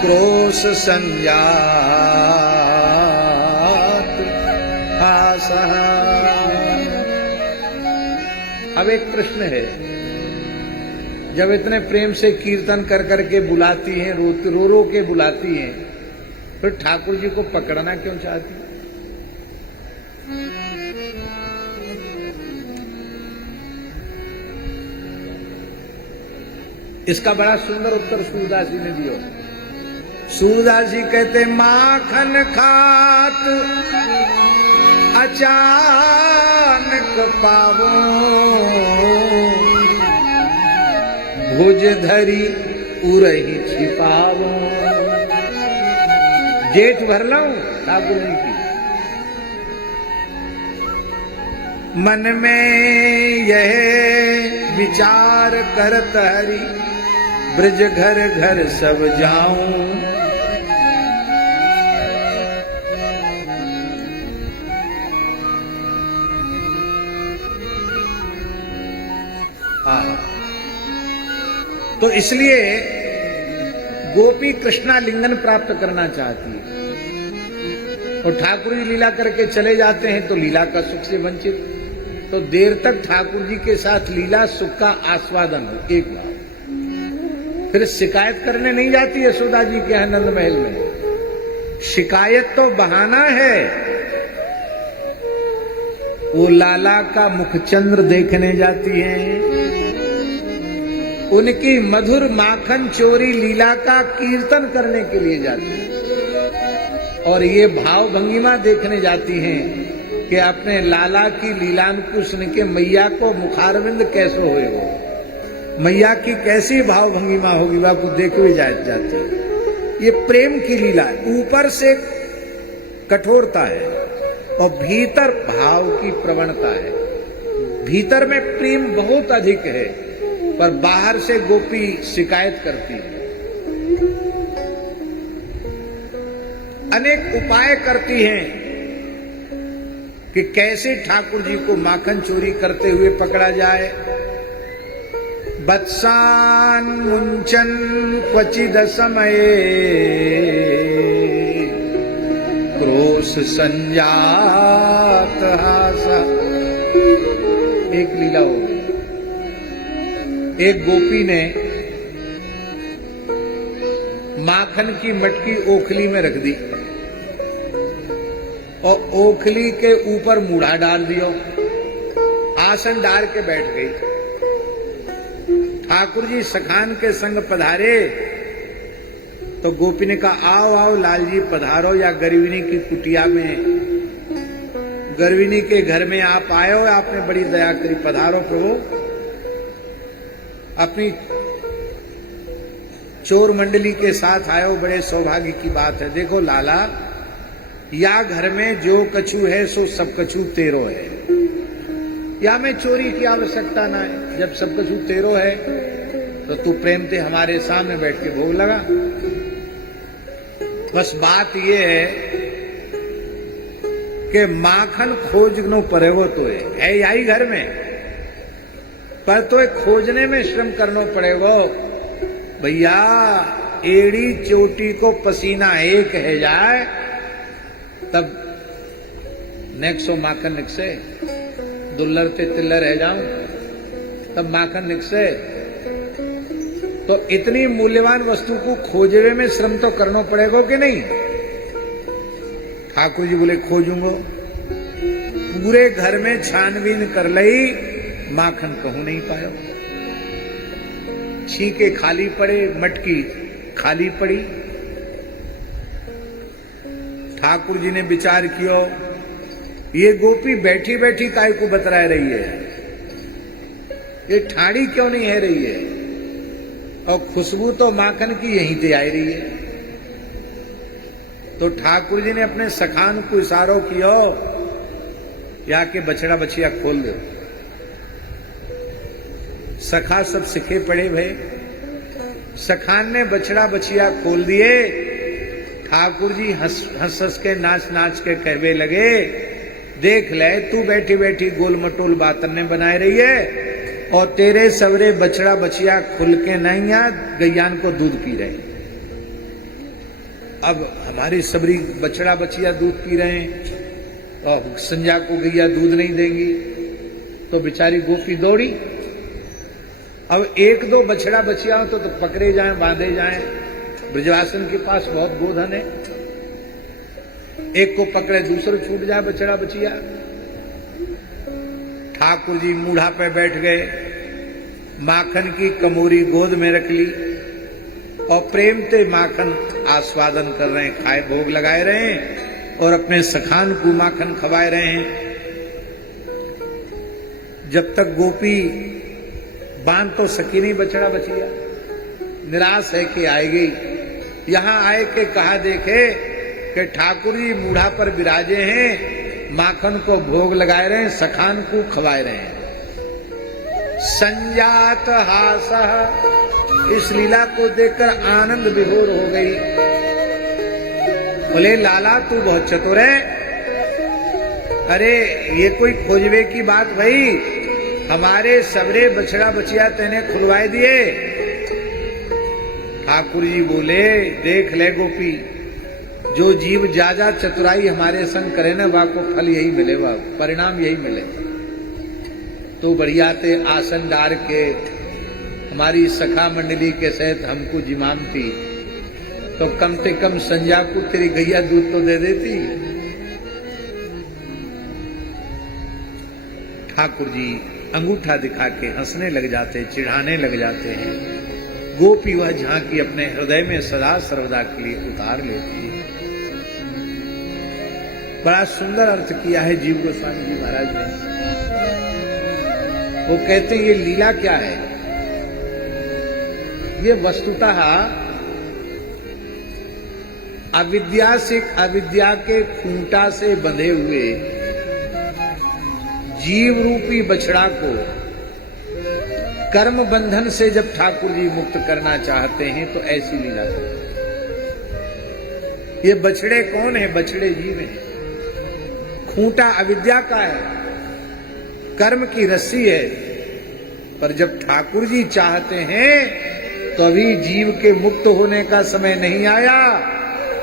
Crochet संजात आसः। अब एक प्रश्न है, जब इतने प्रेम से कीर्तन कर करके बुलाती हैं, रो रो के बुलाती हैं, फिर ठाकुर जी को पकड़ना क्यों चाहती? इसका बड़ा सुंदर उत्तर सूरदास जी ने दिया। सूरदास जी कहते, माखन खात अचानक पावो, भुज धरी उरही छिपावो। जेठ भर लाऊं ठाकुर जी की, मन में यह विचार करत हरि, ब्रज घर घर सब जाऊं। तो इसलिए गोपी कृष्णा लिंगन प्राप्त करना चाहती है और ठाकुर जी लीला करके चले जाते हैं तो लीला का सुख से वंचित। तो देर तक ठाकुर जी के साथ लीला सुख का आस्वादन हो, एक बार फिर शिकायत करने नहीं जाती यशोदा जी के आनंद महल में। शिकायत तो बहाना है, वो लाला का मुखचंद्र देखने जाती हैं, उनकी मधुर माखन चोरी लीला का कीर्तन करने के लिए जाती हैं और ये भाव भंगिमा देखने जाती हैं कि अपने लाला की लीलांकुश के मैया को मुखारविंद कैसे होएगा, मैया की कैसी भाव भंगिमा होगी, वह को देख हुए जाती है। ये प्रेम की लीला है, ऊपर से कठोरता है और भीतर भाव की प्रवणता है। भीतर में प्रेम बहुत अधिक है पर बाहर से गोपी शिकायत करती है, अनेक उपाय करती हैं कि कैसे ठाकुर जी को माखन चोरी करते हुए पकड़ा जाए। बत्सान मुंचन क्वचिद समये, क्रोश संजात हासा। एक लीला हो गई, एक गोपी ने माखन की मटकी ओखली में रख दी और ओखली के ऊपर मूढ़ा डाल दिया, आसन डाल के बैठ गई। ठाकुर जी सखान के संग पधारे तो गोपी ने कहा, आओ आओ लाल जी पधारो, या गर्विनी की कुटिया में, गर्विनी के घर में आप आए हो, आपने बड़ी दया करी, पधारो प्रभु। अपनी चोर मंडली के साथ आए हो, बड़े सौभाग्य की बात है। देखो लाला, या घर में जो कछु है सो सब कछु तेरो है, या में चोरी की आवश्यकता ना है। जब सब कछु तेरो है तो तू प्रेम से हमारे सामने बैठ के भोग लगा। बस बात ये है कि माखन खोजनो पड़े, वो तो है यही घर में, पर तो खोजने में श्रम करना पड़ेगा भैया। एड़ी चोटी को पसीना एक है जाए तब नेक्सो माखन निकसे, दुल्लर ते तिल्लर रह जाऊं तब माखन निकसे। तो इतनी मूल्यवान वस्तु को खोजने में श्रम तो करना पड़ेगा कि नहीं। ठाकुर जी बोले खोजूंगा, पूरे घर में छानबीन कर लई, माखन कहूं नहीं पायो। छीके खाली पड़े, मटकी खाली पड़ी। ठाकुर जी ने विचार किया, ये गोपी बैठी बैठी काय को बतरा रही है, ये ठाड़ी क्यों नहीं है रही है, और खुशबू तो माखन की यहीं से आ रही है। तो ठाकुर जी ने अपने सखान को इशारो किया, या के बछड़ा बछिया खोल दो। सखा सब सिखे पड़े भय, सखान ने बछड़ा बछिया खोल दिए। ठाकुर जी हंस हंस के नाच नाच के कहवे लगे, देख ले तू बैठी बैठी गोल मटोल बातने बनाए रही है और तेरे सवरे बछड़ा बछिया खुल के नहीं, या गैयान को दूध पी रहे। अब हमारी सबरी बछड़ा बछिया दूध पी रहे हैं और संध्या को गैया दूध नहीं देंगी, तो बेचारी गोपी दौड़ी। अब एक दो बछड़ा बछिया हो तो पकड़े जाएं, बांधे जाएं। ब्रजवासन के पास बहुत गोधन है, एक को पकड़े दूसरे छूट जाए बछड़ा बछिया। ठाकुर जी मूढ़ा पे बैठ गए, माखन की कमोरी गोद में रख ली और प्रेम से माखन आस्वादन कर रहे हैं, खाए भोग लगाए रहे हैं और अपने सखान को माखन खवाए रहे हैं। जब तक गोपी बांध तो सकी नहीं बछड़ा बछिया, निराश है कि आएगी। यहां आए के कहा देखे कि ठाकुर जी मूढ़ा पर विराजे हैं, माखन को भोग लगाए रहे हैं, सखान को खवाए रहे हैं। संजात हास, इस लीला को देखकर आनंद विभोर हो गई। बोले लाला तू बहुत चतुर है, अरे ये कोई खोजवे की बात भाई, हमारे सबरे बछड़ा बछिया तेने खुलवाए दिए। ठाकुर जी बोले देख ले गोपी, जो जीव ज्यादा चतुराई हमारे संग करे ना, वह को फल यही मिले, वह परिणाम यही मिले। तो बढ़िया ते आसन डार के हमारी सखा मंडली के सहित हमको जिमाम थी, तो कम से कम संध्या को तेरी गैया दूध तो दे देती। ठाकुर जी अंगूठा दिखा के हंसने लग जाते, चिढ़ाने लग जाते हैं। गोपी वह झांकी अपने हृदय में सदा सर्वदा के लिए उतार लेती है। बड़ा सुंदर अर्थ किया है जीव गोस्वामी जी महाराज ने। वो कहते हैं ये लीला क्या है, ये वस्तुतः अविद्या से अविद्या के खूंटा से बंधे हुए जीव रूपी बछड़ा को कर्म बंधन से जब ठाकुर जी मुक्त करना चाहते हैं तो ऐसी लीला करते हैं। ये बछड़े कौन है? बछड़े जीव हैं। खूंटा अविद्या का है, कर्म की रस्सी है, पर जब ठाकुर जी चाहते हैं तो अभी जीव के मुक्त होने का समय नहीं आया,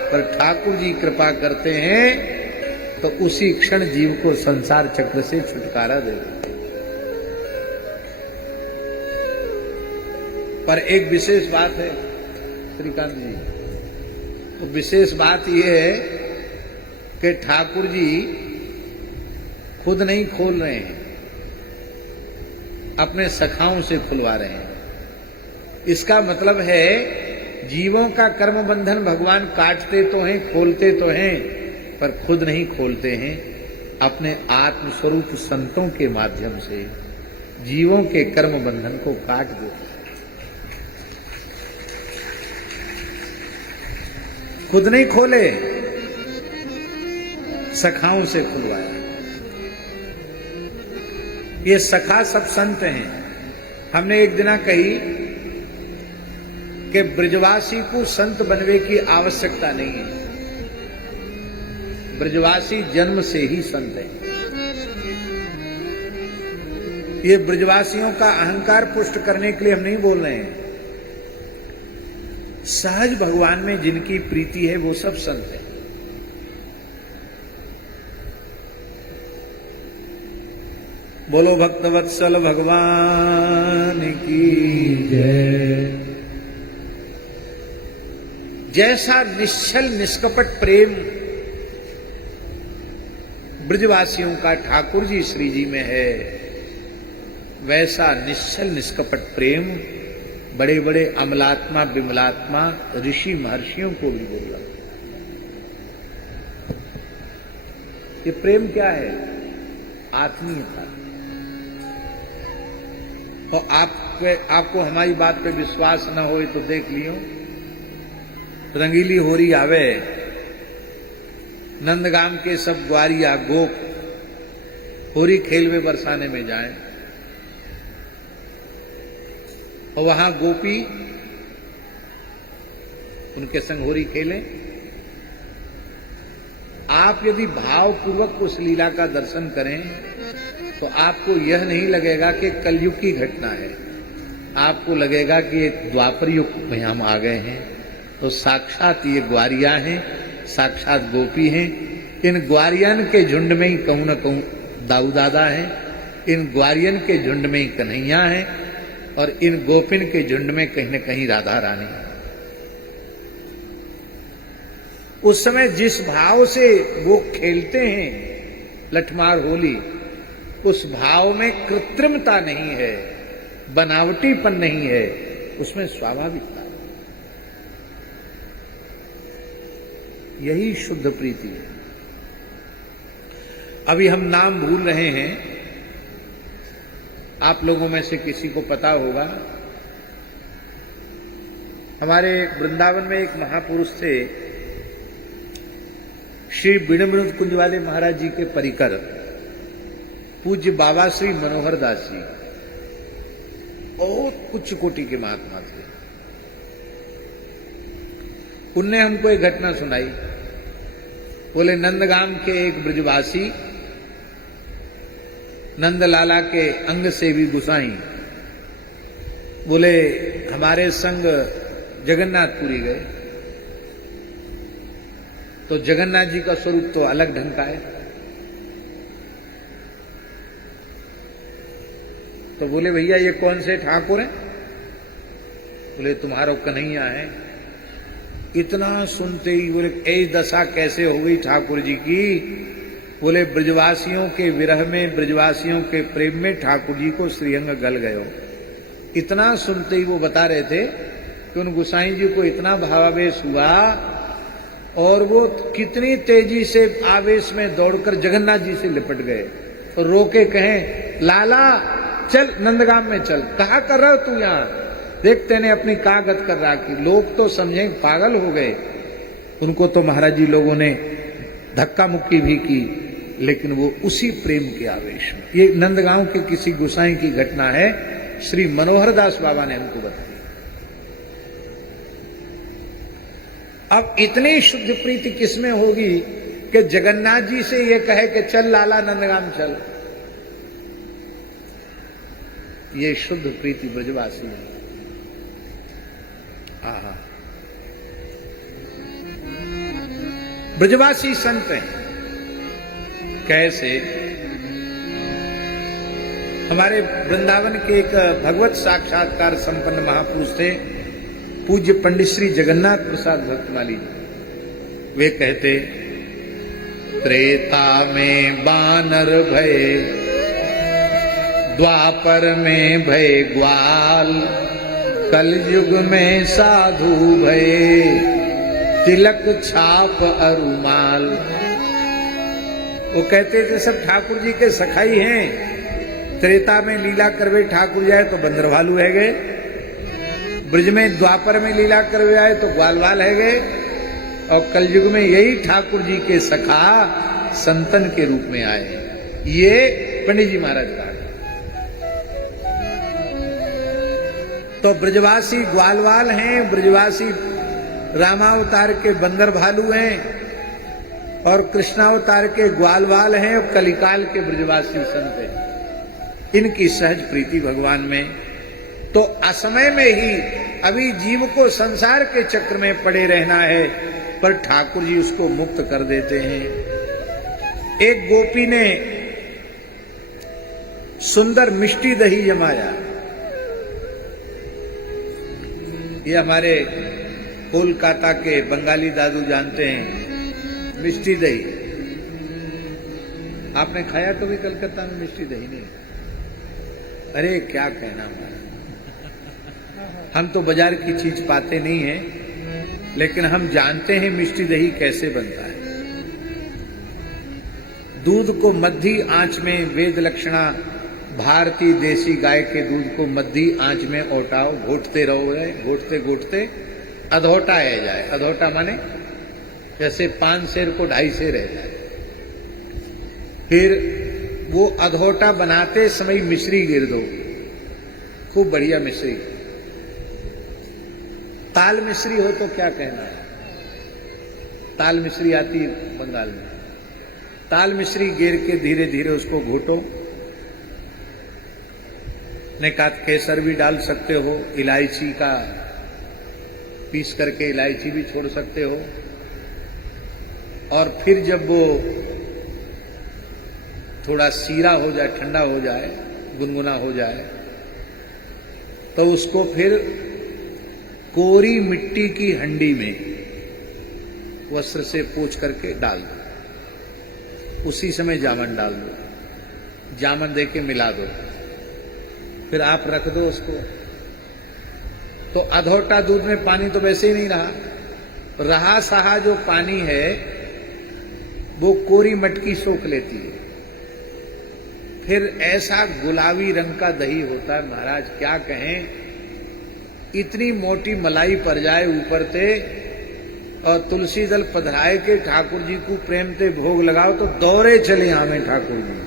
पर ठाकुर जी कृपा करते हैं तो उसी क्षण जीव को संसार चक्र से छुटकारा दे देते। पर एक विशेष बात है श्रीकांत जी, तो विशेष बात यह है कि ठाकुर जी खुद नहीं खोल रहे हैं, अपने सखाओं से खुलवा रहे हैं। इसका मतलब है जीवों का कर्म बंधन भगवान काटते तो हैं, खोलते तो हैं, पर खुद नहीं खोलते हैं। अपने आत्मस्वरूप संतों के माध्यम से जीवों के कर्म बंधन को काट देते हैं। खुद नहीं खोले, सखाओं से खुलवाया। ये सखा सब संत हैं। हमने एक दिना कही कि ब्रजवासी को संत बनने की आवश्यकता नहीं है, ब्रजवासी जन्म से ही संत है। ये ब्रजवासियों का अहंकार पुष्ट करने के लिए हम नहीं बोल रहे हैं। सहज भगवान में जिनकी प्रीति है वो सब संत है। बोलो भक्तवत्सल भगवान की जय। जैसा निश्चल निष्कपट प्रेम ब्रजवासियों का ठाकुर जी श्री जी में है, वैसा निश्चल निष्कपट प्रेम बड़े बड़े अमलात्मा विमलात्मा ऋषि महर्षियों को भी बोला। ये प्रेम क्या है? आत्मीयता। और आपको हमारी बात पे विश्वास न हो तो देख लियो, रंगीली होरी आवे, नंदगाम के सब ग्वारिया गोप होरी खेल में बरसाने में जाए और वहां गोपी उनके संग होरी खेलें। आप यदि भावपूर्वक उस लीला का दर्शन करें तो आपको यह नहीं लगेगा कि कलयुग की घटना है, आपको लगेगा कि एक द्वापर युग में हम आ गए हैं तो साक्षात ये ग्वारिया हैं, साक्षात गोपी हैं। इन ग्वारियन के झुंड में ही कहूं न कहूं दाऊ दादा है, इन ग्वारियन के झुंड में ही कन्हैया है, और इन गोपिन के झुंड में कहीं न कहीं राधा रानी है। उस समय जिस भाव से वो खेलते हैं लठमार होली, उस भाव में कृत्रिमता नहीं है, बनावटीपन नहीं है, उसमें स्वाभाविकता। यही शुद्ध प्रीति है। अभी हम नाम भूल रहे हैं, आप लोगों में से किसी को पता होगा, हमारे वृंदावन में एक महापुरुष थे, श्री बीणमृत कुंज वाले महाराज जी के परिकर पूज्य बाबा श्री मनोहर दास जी, बहुत उच्च कोटि के महात्मा थे। उनने हमको एक घटना सुनाई। बोले नंदगाम के एक ब्रजवासी नंदलाला के अंग सेवी गुसाई बोले हमारे संग जगन्नाथपुरी गए, तो जगन्नाथ जी का स्वरूप तो अलग ढंग का है। तो बोले भैया ये कौन से ठाकुर हैं? बोले तुम्हारा कन्हैया है। इतना सुनते ही बोले ऐ दशा कैसे हो गई ठाकुर जी की? बोले ब्रजवासियों के विरह में, ब्रजवासियों के प्रेम में ठाकुर जी को श्रीअंग गल गयो। इतना सुनते ही वो बता रहे थे कि उन गुसाई जी को इतना भावावेश हुआ और वो कितनी तेजी से आवेश में दौड़कर जगन्नाथ जी से लिपट गए और रोके कहें लाला चल नंदगाम में चल। कहा कर रहा हो तू यहां? देखते ने अपनी कागत कर रहा कि लोग तो समझे पागल हो गए। उनको तो महाराज जी लोगों ने धक्का मुक्की भी की, लेकिन वो उसी प्रेम के आवेश में। ये नंदगांव के किसी गुसाई की घटना है, श्री मनोहर दास बाबा ने हमको बताई। अब इतनी शुद्ध प्रीति किसमें होगी कि जगन्नाथ जी से ये कहे कि चल लाला नंदगाम चल। ये शुद्ध प्रीति ब्रजवासी है। आहा, ब्रजवासी संत हैं। कैसे? हमारे वृंदावन के एक भगवत साक्षात्कार संपन्न महापुरुष थे, पूज्य पंडित श्री जगन्नाथ प्रसाद भक्तमाली जी। वे कहते त्रेता में बानर भये, द्वापर में भये ग्वाल, कलयुग में साधु भये, तिलक छाप अरुमाल। वो कहते थे सब ठाकुर जी के सखाई हैं। त्रेता में लीला करवे ठाकुर जाए तो बंदर भालू है गए, ब्रज में द्वापर में लीला करवे आए तो ग्वालवाल है गए, और कलयुग में यही ठाकुर जी के सखा संतन के रूप में आए। ये पंडित जी महाराज का। तो ब्रजवासी ग्वालवाल हैं, ब्रजवासी रामावतार के बंदर भालू हैं, और कृष्णावतार के ग्वालवाल हैं, और कलिकाल के ब्रजवासी संत हैं। इनकी सहज प्रीति भगवान में। तो असमय में ही अभी जीव को संसार के चक्र में पड़े रहना है, पर ठाकुर जी उसको मुक्त कर देते हैं। एक गोपी ने सुंदर मिष्टी दही जमाया। ये हमारे कोलकाता के बंगाली दादू जानते हैं मिष्टी दही। आपने खाया कभी कलकत्ता में मिष्टी दही? नहीं। अरे क्या कहना, हम तो बाजार की चीज पाते नहीं हैं, लेकिन हम जानते हैं मिष्टी दही कैसे बनता है। दूध को मध्य आंच में, वेद लक्षणा भारतीय देसी गाय के दूध को मध्य आंच में औटाओ, घोटते रहोगे, घोटते घोटते अधोटा आ जाए। अधोटा माने जैसे 5 सेर को 2.5 सेर रह जाए। फिर वो अधोटा बनाते समय मिश्री गिर दो, खूब बढ़िया मिश्री। ताल मिश्री हो तो क्या कहना है। ताल मिश्री आती है बंगाल में। ताल मिश्री गिर के धीरे धीरे उसको घोटो। ने कहा केसर भी डाल सकते हो, इलायची का पीस करके इलायची भी छोड़ सकते हो। और फिर जब वो थोड़ा सीरा हो जाए, ठंडा हो जाए, गुनगुना हो जाए, तो उसको फिर कोरी मिट्टी की हंडी में वस्त्र से पोंछ करके डाल दो। उसी समय जामन डाल दो, जामन देके मिला दो, फिर आप रख दो उसको। तो अधोटा दूध में पानी तो वैसे ही नहीं रहा सहा जो पानी है वो कोरी मटकी सोख लेती है। फिर ऐसा गुलाबी रंग का दही होता है महाराज, क्या कहें। इतनी मोटी मलाई पड़ जाए ऊपर से, और तुलसी दल पधराए के ठाकुर जी को प्रेम से भोग लगाओ तो दौड़े चले आवे ठाकुर जी।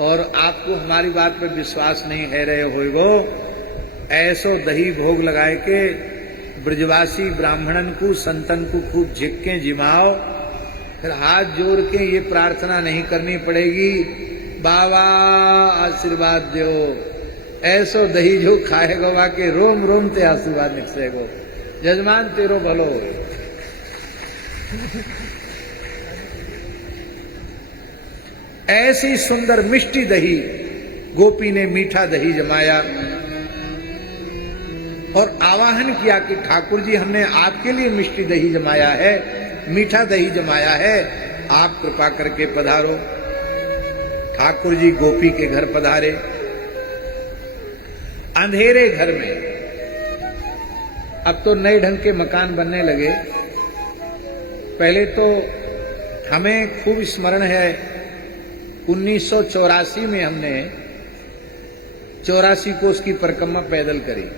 और आपको हमारी बात पे विश्वास नहीं है रहे हो, वो ऐसो दही भोग लगाए के ब्रजवासी ब्राह्मणन को संतन को खूब झिक्के जिमाओ। फिर हाथ जोड़ के ये प्रार्थना नहीं करनी पड़ेगी, बाबा आशीर्वाद दो, ऐसो दही जो खाएगो वाके रोम रोम ते आशीर्वाद निकसेगो, जजमान तेरो भलो। ऐसी सुंदर मिष्टी दही गोपी ने मीठा दही जमाया और आवाहन किया कि ठाकुर जी हमने आपके लिए मिष्टी दही जमाया है, मीठा दही जमाया है, आप कृपा करके पधारो। ठाकुर जी गोपी के घर पधारे। अंधेरे घर में, अब तो नए ढंग के मकान बनने लगे। पहले तो हमें खूब स्मरण है 1984 में हमने 84 कोस की परिक्रमा पैदल करी।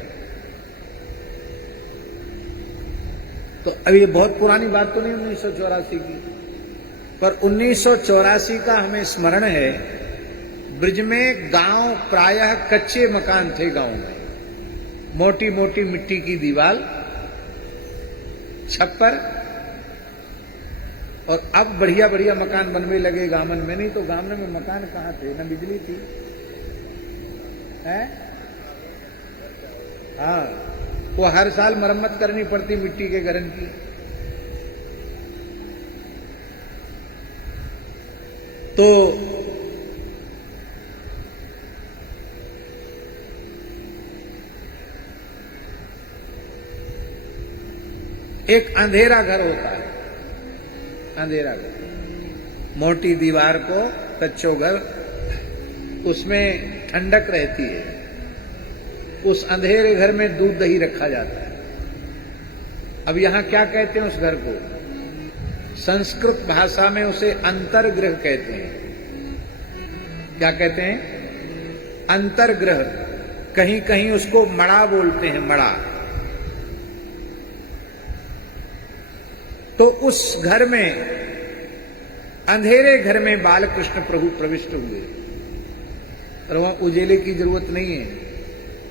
तो अब ये बहुत पुरानी बात तो नहीं 1984 की, पर 1984 का हमें स्मरण है। ब्रिज में गांव प्रायः कच्चे मकान थे, गांव में मोटी मोटी मिट्टी की दीवार, छप्पर, और अब बढ़िया बढ़िया मकान बनने लगे गांवन में। नहीं तो गांव में मकान कहाँ थे, न बिजली थी है। हाँ, वो हर साल मरम्मत करनी पड़ती मिट्टी के घरन की। तो एक अंधेरा घर होता है, अंधेरा घर, मोटी दीवार को कच्चो घर, उसमें ठंडक रहती है। उस अंधेरे घर में दूध दही रखा जाता है। अब यहां क्या कहते हैं उस घर को? संस्कृत भाषा में उसे अंतर्गृह कहते हैं। क्या कहते हैं? अंतर्गृह। कहीं कहीं उसको मड़ा बोलते हैं, मड़ा। तो उस घर में, अंधेरे घर में बालकृष्ण प्रभु प्रविष्ट हुए। और वहां उजेले की जरूरत नहीं है,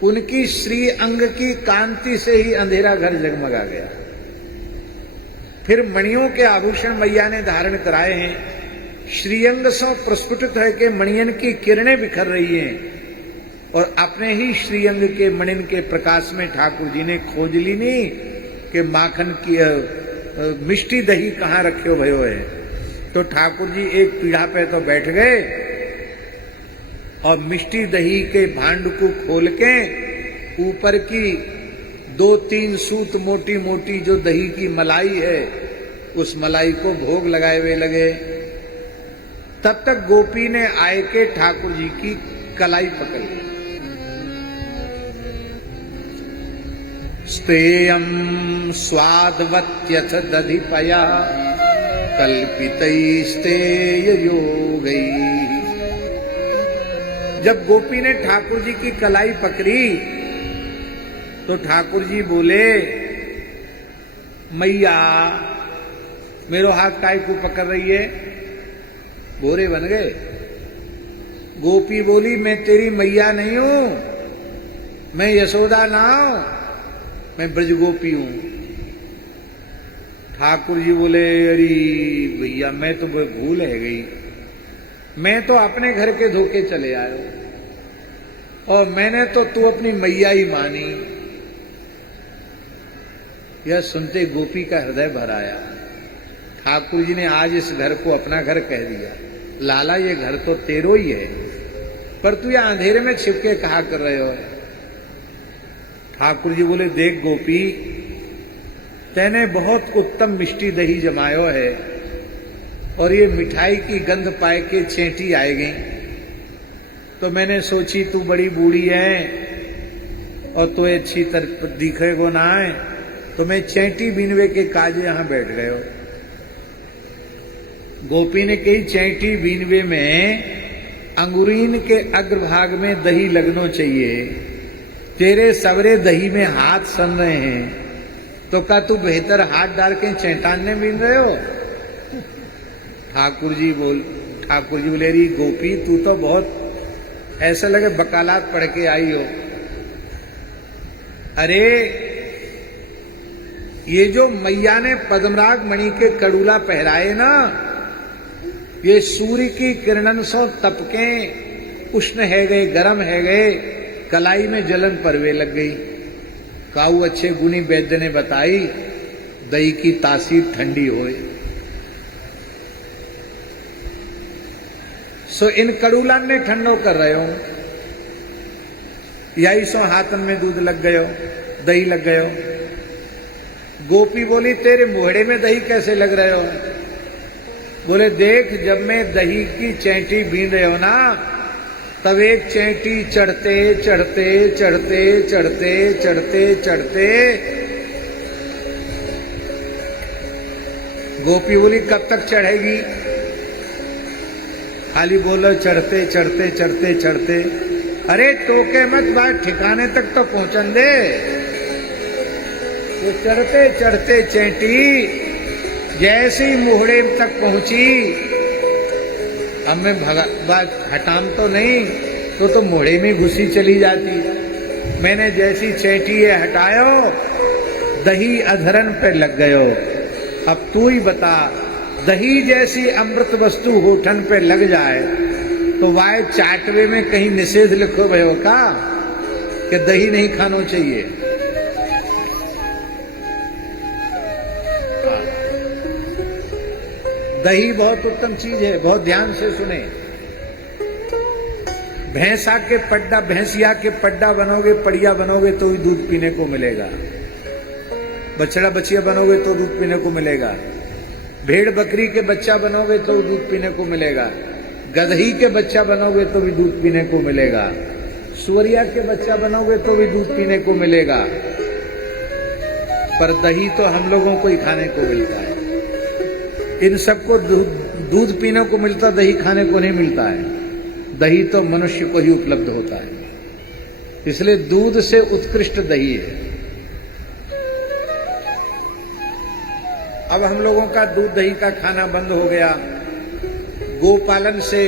उनकी श्री अंग की कांति से ही अंधेरा घर जगमगा गया। फिर मणियों के आभूषण मैया ने धारण कराए हैं। श्रीअंग से प्रस्फुटित है कि मणियन की किरणें बिखर रही हैं, और अपने ही श्रीअंग के मणिन के प्रकाश में ठाकुर जी ने खोज ली नहीं कि माखन की मिष्टी दही कहाँ रखे हो भयो है। तो ठाकुर जी एक पीढ़ा पे तो बैठ गए और मिष्टी दही के भांड को खोल के ऊपर की 2-3 सूत मोटी मोटी जो दही की मलाई है, उस मलाई को भोग लगाए हुए लगे। तब तक गोपी ने आए के ठाकुर जी की कलाई पकड़ ली। स्तेयम स्वादवत्यथ दधिपया कल्पितैस्तेय योगैः। जब गोपी ने ठाकुर जी की कलाई पकड़ी तो ठाकुर जी बोले, मैया मेरो हाथ काय को पकड़ रही है? बोरे बन गए। गोपी बोली, मैं तेरी मैया नहीं हूं, मैं यशोदा ना हूं, मैं ब्रज गोपी हूं। ठाकुर जी बोले, अरे भैया मैं तो भूल है गई, मैं तो अपने घर के धोखे चले आयो और मैंने तो तू अपनी मैया ही मानी। यह सुनते गोपी का हृदय भर आया। ठाकुर जी ने आज इस घर को अपना घर कह दिया। लाला ये घर तो तेरो ही है, पर तू यह अंधेरे में छिपके कहा कर रहे हो। ठाकुर जी बोले, देख गोपी, तैने बहुत उत्तम मिष्टी दही जमायो है और ये मिठाई की गंध पाए के चेंटी आए गई, तो मैंने सोची तू बड़ी बूढ़ी है और तो अच्छी तरह दिखे को ना है, तो मैं चेंटी बीनवे के काजे यहां बैठ गए हो। गोपी ने कही, चेंटी बीनवे में अंगुरीन के अग्रभाग में दही लगनो चाहिए, तेरे सवरे दही में हाथ सन रहे हैं, तो क्या तू बेहतर हाथ डाल के चैंटाने बीन रहे हो? ठाकुर जी बोले, री गोपी तू तो बहुत ऐसा लगे बकालात पढ़ के आई हो। अरे ये जो मैया ने पद्मराग मणि के कड़ूला पहराए ना, ये सूर्य की किरणन सो तपके उष्ण है गए, गर्म है गए, कलाई में जलन परवे लग गई। काऊ अच्छे गुणी वैद्य ने बताई, दही की तासीर ठंडी होए। सो इन कड़ूलान ने ठंडो कर रहे हो, यही सो हाथन में दूध लग गयो, दही लग गयो। गोपी बोली, तेरे मुहड़े में दही कैसे लग रहे हो? बोले, देख, जब मैं दही की चैंटी बीन रहे हो ना, तब एक चैंटी चढ़ते चढ़ते चढ़ते चढ़ते चढ़ते चढ़ते। गोपी बोली, कब तक चढ़ेगी? खाली बोलो चढ़ते चढ़ते चढ़ते चढ़ते। अरे टोके मत, बात ठिकाने तक तो पहुंचन दे। तो चढ़ते चढ़ते चैंटी जैसे ही मुहड़े तक पहुंची, अब मैं बात हटाम तो नहीं, तो मुहड़े में घुसी चली जाती। मैंने जैसी चैंटी ये हटायो, दही अधरन पे लग गयो। अब तू ही बता, दही जैसी अमृत वस्तु होठन पे लग जाए तो वाय चाटवे में कहीं निषेध लिखो भयो का कि दही नहीं खानो चाहिए? दही बहुत उत्तम चीज है, बहुत ध्यान से सुने। भैंसा के पड्डा, भैंसिया के पड्डा बनोगे, पड़िया बनोगे तो ही दूध पीने को मिलेगा। बछड़ा बछिया बनोगे तो दूध पीने को मिलेगा। भेड़ बकरी के बच्चा बनोगे तो दूध पीने को मिलेगा। गदही के बच्चा बनोगे तो भी दूध पीने को मिलेगा। सुअरिया के बच्चा बनोगे तो भी दूध पीने को मिलेगा। पर दही तो हम लोगों को ही खाने को मिलता है। इन सबको दूध पीने को मिलता, दही खाने को नहीं मिलता है। दही तो मनुष्य को ही उपलब्ध होता है, इसलिए दूध से उत्कृष्ट दही है। अब हम लोगों का दूध दही का खाना बंद हो गया। गोपालन से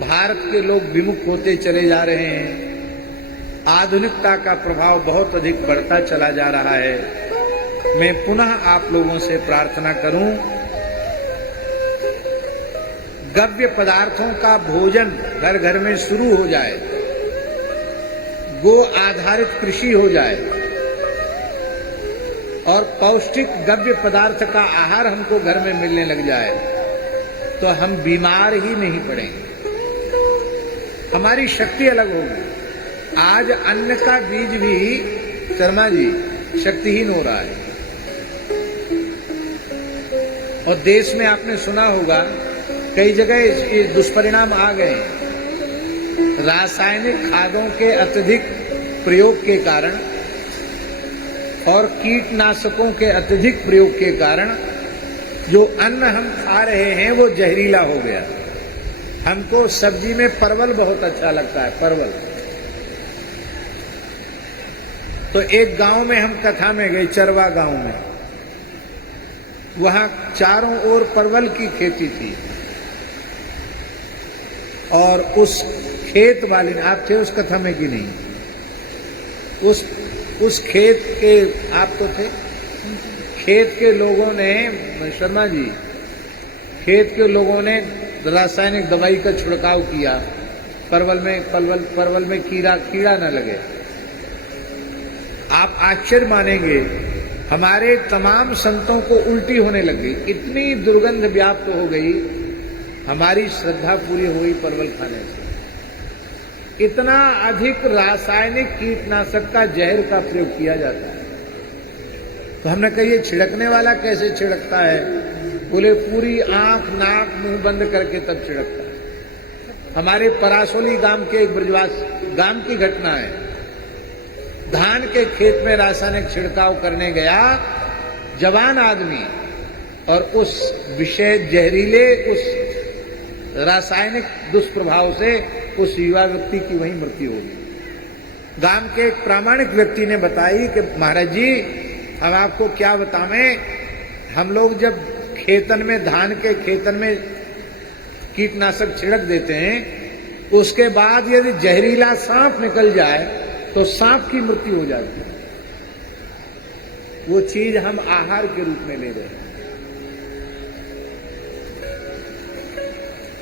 भारत के लोग विमुख होते चले जा रहे हैं। आधुनिकता का प्रभाव बहुत अधिक बढ़ता चला जा रहा है। मैं पुनः आप लोगों से प्रार्थना करूं, गव्य पदार्थों का भोजन घर घर में शुरू हो जाए, गो आधारित कृषि हो जाए और पौष्टिक गव्य पदार्थ का आहार हमको घर में मिलने लग जाए, तो हम बीमार ही नहीं पड़ेंगे। हमारी शक्ति अलग होगी। आज अन्न का बीज भी, शर्मा जी, शक्तिहीन हो रहा है। और देश में आपने सुना होगा कई जगह ये दुष्परिणाम आ गए। रासायनिक खादों के अत्यधिक प्रयोग के कारण और कीटनाशकों के अत्यधिक प्रयोग के कारण जो अन्न हम खा रहे हैं वो जहरीला हो गया। हमको सब्जी में परवल बहुत अच्छा लगता है, परवल। तो एक गांव में हम कथा में गए, चरवा गांव में। वहां चारों ओर परवल की खेती थी और उस खेत वाले, आप थे उस कथा में कि नहीं? उस खेत के, आप तो थे, खेत के लोगों ने, शर्मा जी, खेत के लोगों ने रासायनिक दवाई का छिड़काव किया परवल में कीड़ा न लगे। आप आश्चर्य मानेंगे हमारे तमाम संतों को उल्टी होने लग गई, इतनी दुर्गंध व्याप्त हो गई, हमारी श्रद्धा पूरी हुई परवल खाने से। इतना अधिक रासायनिक कीटनाशक का जहर का प्रयोग किया जाता है। तो हमने कहा ये छिड़कने वाला कैसे छिड़कता है? बोले पूरी आंख नाक मुंह बंद करके तब छिड़कता है। हमारे परासोली गांव के एक ब्रजवास गांव की घटना है। धान के खेत में रासायनिक छिड़काव करने गया जवान आदमी, और उस विषय जहरीले उस रासायनिक दुष्प्रभाव से उस युवा व्यक्ति की वहीं मृत्यु हो गई। गांव के एक प्रामाणिक व्यक्ति ने बताई कि महाराज जी, हम आपको क्या बतावें, हम लोग जब खेतन में, धान के खेतन में कीटनाशक छिड़क देते हैं, तो उसके बाद यदि जहरीला सांप निकल जाए तो सांप की मृत्यु हो जाती है। वो चीज हम आहार के रूप में ले रहे हैं।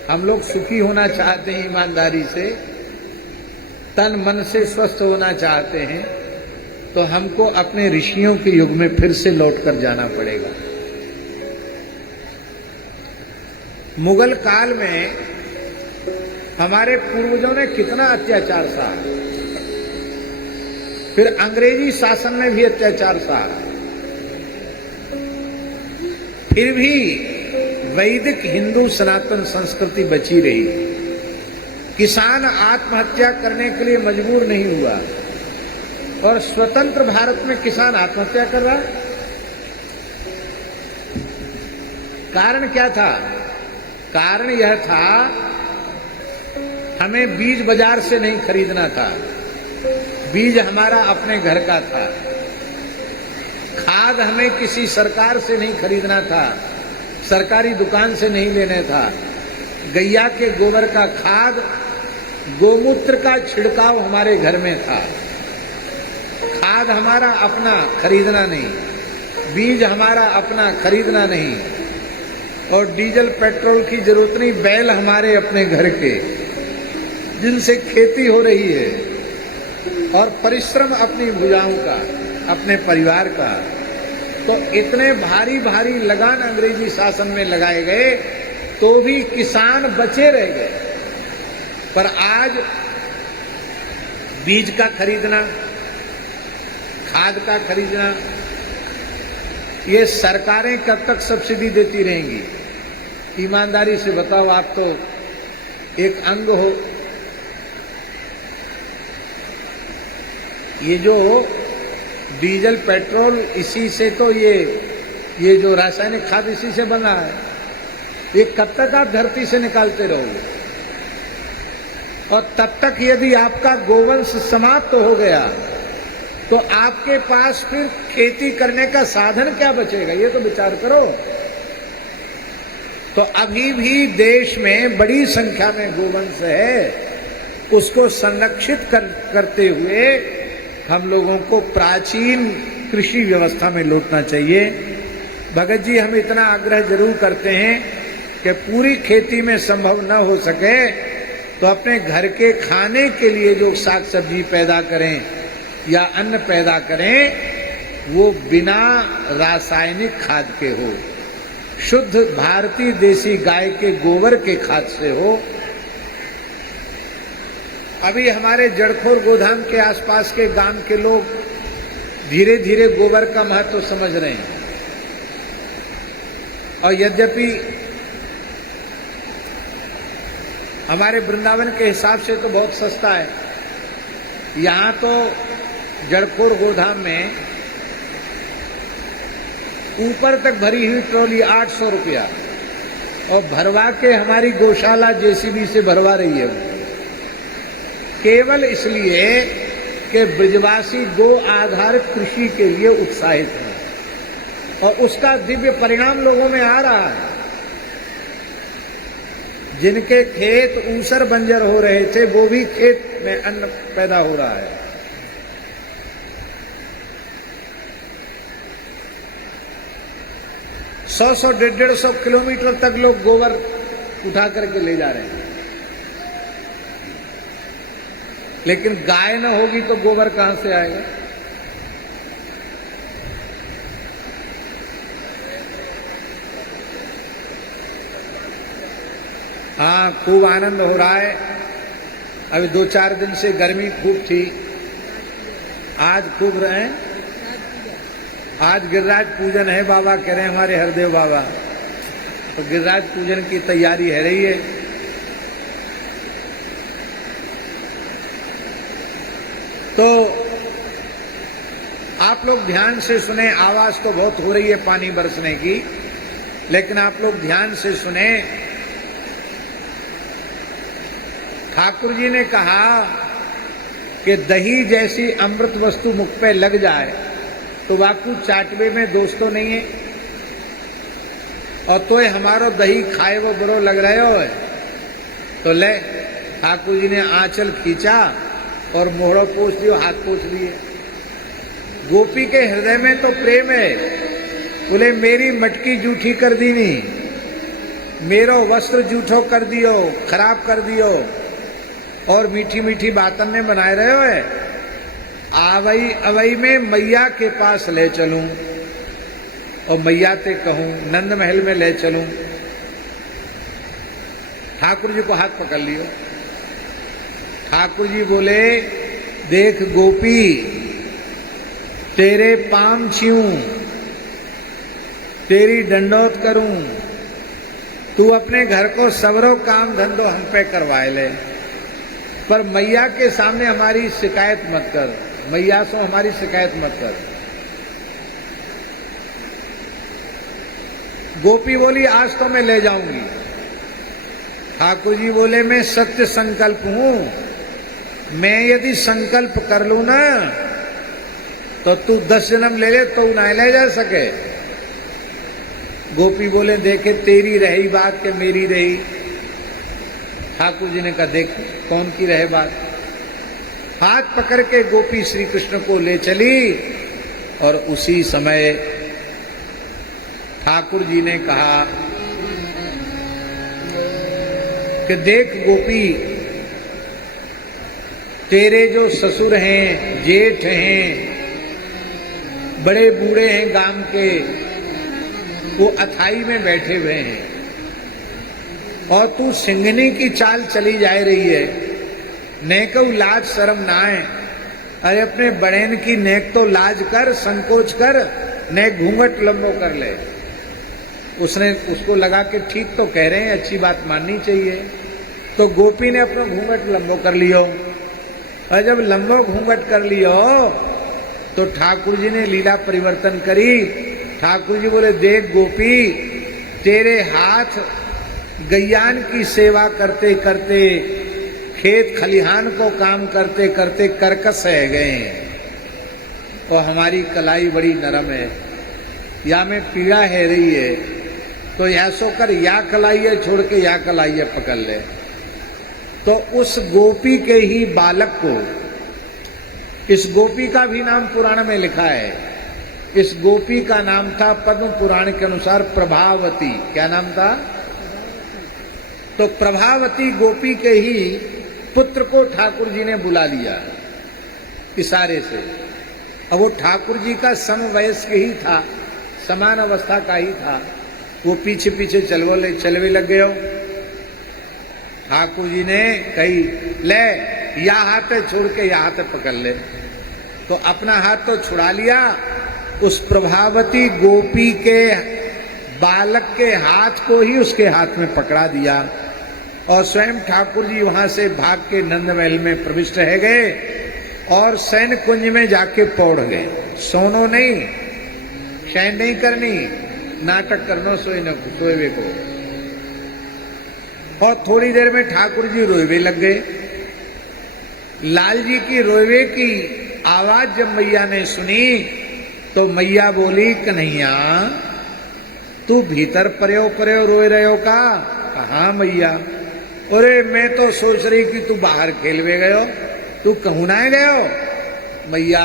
हम लोग सुखी होना चाहते हैं, ईमानदारी से तन मन से स्वस्थ होना चाहते हैं, तो हमको अपने ऋषियों के युग में फिर से लौटकर जाना पड़ेगा। मुगल काल में हमारे पूर्वजों ने कितना अत्याचार सहा, फिर अंग्रेजी शासन में भी अत्याचार सहा, फिर भी वैदिक हिंदू सनातन संस्कृति बची रही। किसान आत्महत्या करने के लिए मजबूर नहीं हुआ, और स्वतंत्र भारत में किसान आत्महत्या कर रहा है। कारण क्या था? कारण यह था, हमें बीज बाजार से नहीं खरीदना था, बीज हमारा अपने घर का था। खाद हमें किसी सरकार से नहीं खरीदना था, सरकारी दुकान से नहीं लेना था। गैया के गोबर का खाद, गोमूत्र का छिड़काव हमारे घर में था। खाद हमारा अपना, खरीदना नहीं, बीज हमारा अपना, खरीदना नहीं, और डीजल पेट्रोल की जरूरत नहीं, बैल हमारे अपने घर के जिनसे खेती हो रही है, और परिश्रम अपनी भुजाओं का, अपने परिवार का। तो इतने भारी भारी लगान अंग्रेजी शासन में लगाए गए, तो भी किसान बचे रह गए। पर आज बीज का खरीदना, खाद का खरीदना, ये सरकारें कब तक सब्सिडी देती रहेंगी? ईमानदारी से बताओ, आप तो एक अंग हो। ये जो डीजल पेट्रोल, इसी से तो ये जो रासायनिक खाद इसी से बना है। ये कब तक आप धरती से निकालते रहोगे? और तब तक यदि आपका गोवंश समाप्त हो गया, तो आपके पास फिर खेती करने का साधन क्या बचेगा? ये तो विचार करो। तो अभी भी देश में बड़ी संख्या में गोवंश है, उसको संरक्षित करते हुए हम लोगों को प्राचीन कृषि व्यवस्था में लौटना चाहिए। भगत जी, हम इतना आग्रह जरूर करते हैं कि पूरी खेती में संभव न हो सके तो अपने घर के खाने के लिए जो साग सब्जी पैदा करें या अन्न पैदा करें, वो बिना रासायनिक खाद के हो, शुद्ध भारतीय देसी गाय के गोबर के खाद से हो। अभी हमारे जड़खोर गोधाम के आसपास के गांव के लोग धीरे धीरे गोबर का महत्व समझ रहे हैं, और यद्यपि हमारे वृंदावन के हिसाब से तो बहुत सस्ता है। यहां तो जड़खोर गोधाम में ऊपर तक भरी हुई ट्रॉली 800 रुपया, और भरवा के हमारी गौशाला जेसीबी से भरवा रही है, केवल इसलिए कि ब्रजवासी गो आधारित कृषि के लिए उत्साहित हैं, और उसका दिव्य परिणाम लोगों में आ रहा है। जिनके खेत ऊसर बंजर हो रहे थे, वो भी खेत में अन्न पैदा हो रहा है। सौ 150 किलोमीटर तक लोग गोबर उठा करके ले जा रहे हैं, लेकिन गाय न होगी तो गोबर कहां से आएगा? हाँ, खूब आनंद हो रहा है। अभी 2-4 दिन से गर्मी खूब थी, आज खूब रहे। आज गिरिराज पूजन है, बाबा कह रहे हैं हमारे हरदेव बाबा, तो गिरिराज पूजन की तैयारी है रही है। तो आप लोग ध्यान से सुने, आवाज तो बहुत हो रही है पानी बरसने की, लेकिन आप लोग ध्यान से सुने। ठाकुर जी ने कहा कि दही जैसी अमृत वस्तु मुख पे लग जाए तो वाकू चाटवे में दोष तो नहीं है, और तो हमारो दही खाए वो बुरो लग रहे हो है। तो ले ठाकुर जी ने आंचल खींचा और मोहड़ो पोंछ लियो, हाथ पोंछ लिए। गोपी के हृदय में तो प्रेम है, बोले मेरी मटकी जूठी कर दी नी, मेरो वस्त्र जूठो कर दियो, खराब कर दियो, और मीठी मीठी बातन ने बनाए रहे हो है। आवई अवई में मैया के पास ले चलूं और मैया ते कहूं, नंद महल में ले चलूं। ठाकुर जी को हाथ पकड़ लियो। ठाकुर जी बोले देख गोपी, तेरे पाम छीऊं, तेरी दंडोत करूं, तू अपने घर को सबरो काम धंधो हम पे करवाए ले, पर मैया के सामने हमारी शिकायत मत कर, मैया से हमारी शिकायत मत कर। गोपी बोली आज तो मैं ले जाऊंगी। ठाकुर जी बोले मैं सत्य संकल्प हूं, मैं यदि संकल्प कर लूं ना तो तू 10 जन्म ले ले तो ना ले जा सके। गोपी बोले देखे तेरी रही बात के मेरी रही। ठाकुर जी ने कहा देख कौन की रहे बात। हाथ पकड़ के गोपी श्री कृष्ण को ले चली और उसी समय ठाकुर जी ने कहा कि देख गोपी, तेरे जो ससुर हैं, जेठ हैं, बड़े बूढ़े हैं गांव के, वो अथाई में बैठे हुए हैं और तू सिंघनी की चाल चली जा रही है। नेको लाज शर्म ना है, अरे अपने बड़ेन की नेक तो लाज कर, संकोच कर, नेक घूंघट लंबो कर ले। उसने उसको लगा कि ठीक तो कह रहे हैं, अच्छी बात माननी चाहिए। तो गोपी ने अपना घूंघट लंबो कर लियो, और जब लंबो घूंघट कर लियो तो ठाकुर जी ने लीला परिवर्तन करी। ठाकुर जी बोले देख गोपी, तेरे हाथ गैयान की सेवा करते करते, खेत खलिहान को काम करते करते कर्कश रह गए हैं, और हमारी कलाई बड़ी नरम है, या में पीड़ा है रही है, तो ऐसो कर या कलाइए छोड़ के या कलाइए पकड़ ले। तो उस गोपी के ही बालक को, इस गोपी का भी नाम पुराण में लिखा है, इस गोपी का नाम था पद्म पुराण के अनुसार प्रभावती। क्या नाम था? तो प्रभावती गोपी के ही पुत्र को ठाकुर जी ने बुला लिया इशारे से। अब वो ठाकुर जी का समवयस्क ही था, समान अवस्था का ही था। वो पीछे पीछे चलवे लग गए। ठाकुर जी ने कही ले या हाथ छोड़ के या हाथ पकड़ ले, तो अपना हाथ तो छुड़ा लिया, उस प्रभावती गोपी के बालक के हाथ को ही उसके हाथ में पकड़ा दिया, और स्वयं ठाकुर जी वहां से भाग के नंद महल में प्रविष्ट रह गए और सैन कुंज में जाके पौड़ गए। सोनो नहीं, शयन नहीं करनी, नाटक करना सोएवे को। और थोड़ी देर में ठाकुर जी रोएवे लग गए। लाल जी की रोएवे की आवाज जब मैया ने सुनी तो मैया बोली कन्हैया तू भीतर पर्यो पर्यो रोए रहे हो का? हाँ मैया। अरे मैं तो सोच रही कि तू बाहर खेलवे गयो, तू कहूं ना गयो? मैया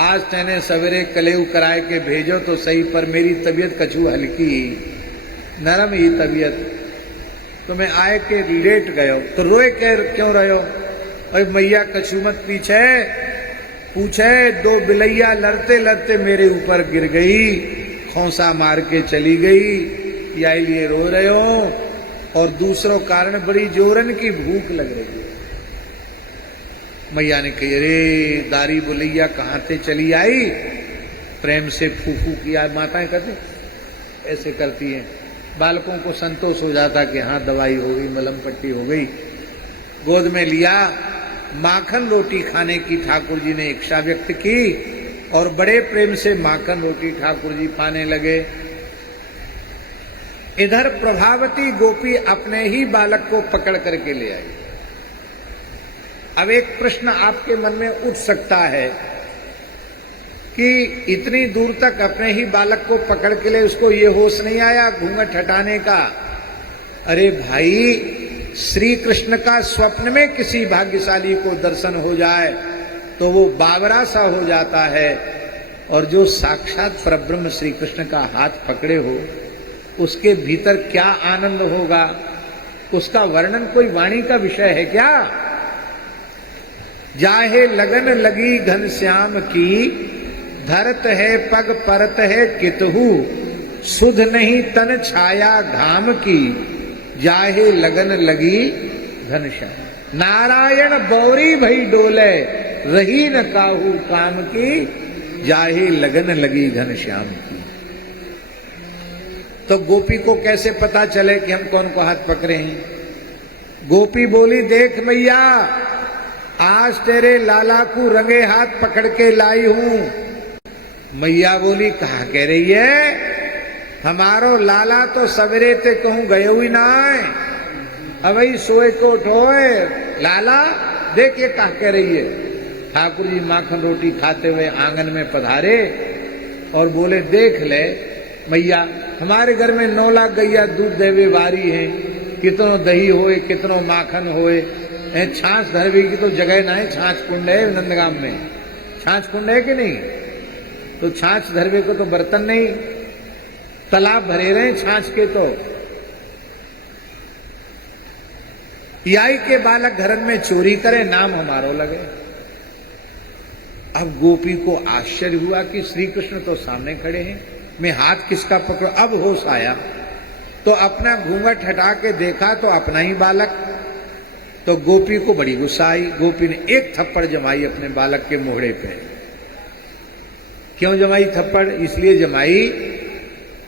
आज तेने सवेरे कलेऊ कराए के भेजो तो सही, पर मेरी तबीयत कछु हल्की नरम ही तबीयत, तो मैं आए के लेट गयो। तो रोए क्यों रहो? और मैया कछु मत पीछे पूछे, 2 बिलैया लड़ते लड़ते मेरे ऊपर गिर गई, खौसा मार के चली गई, या लिए रो रहे हो? और दूसरो कारण बड़ी जोरन की भूख लग रही है। मैया ने कही, अरे दारी बोलैया कहाँ से चली आई, प्रेम से फूफू किया। माताएं कहती ऐसे करती हैं, बालकों को संतोष हो जाता कि हाँ दवाई हो गई, मलहम पट्टी हो गई। गोद में लिया, माखन रोटी खाने की ठाकुर जी ने इच्छा व्यक्त की और बड़े प्रेम से माखन रोटी ठाकुर जी पाने लगे। इधर प्रभावती गोपी अपने ही बालक को पकड़ करके ले आई। अब एक प्रश्न आपके मन में उठ सकता है कि इतनी दूर तक अपने ही बालक को पकड़ के ले, उसको ये होश नहीं आया घूंघट हटाने का? अरे भाई, श्री कृष्ण का स्वप्न में किसी भाग्यशाली को दर्शन हो जाए तो वो बावरा सा हो जाता है, और जो साक्षात परब्रह्म श्री कृष्ण का हाथ पकड़े हो उसके भीतर क्या आनंद होगा, उसका वर्णन कोई वाणी का विषय है क्या? जाहे लगन लगी घनश्याम की, धरत है पग परत है कितहु, सुध नहीं तन छाया घाम की, जाहे लगन लगी घनश्याम। नारायण बौरी भई डोले, रही न काहू काम की, जाहे लगन लगी घनश्याम की। तो गोपी को कैसे पता चले कि हम कौन को हाथ पकड़े हैं? गोपी बोली, देख मैया, आज तेरे लाला को रंगे हाथ पकड़ के लाई हूं। मैया बोली, कहा कह रही है? हमारो लाला तो सवेरे ते कहूं गए हुई ना है, अवई सोए को ठोए। लाला देख ये कहा कह रही है। ठाकुर जी माखन रोटी खाते हुए आंगन में पधारे और बोले, देख ले मैया, हमारे घर में 9 लाख गैया दूध देवे वारी है, कितनो दही होए कितनो माखन होए, छाछ धरवे की तो जगह ना है। छाछ कुंड है नंदगाम में, छाछ कुंड है कि नहीं? तो छाछ धरवे को तो बर्तन नहीं, तालाब भरे रहे छाछ के। तो याई के बालक घर में चोरी करे, नाम हमारो लगे। अब गोपी को आश्चर्य हुआ कि श्री कृष्ण तो सामने खड़े हैं, मैं हाथ किसका पकड़ो? अब होश आया तो अपना घूंघट हटा के देखा तो अपना ही बालक। तो गोपी को बड़ी गुस्सा आई। गोपी ने एक थप्पड़ जमाई अपने बालक के मोहड़े पे। क्यों जमाई थप्पड़? इसलिए जमाई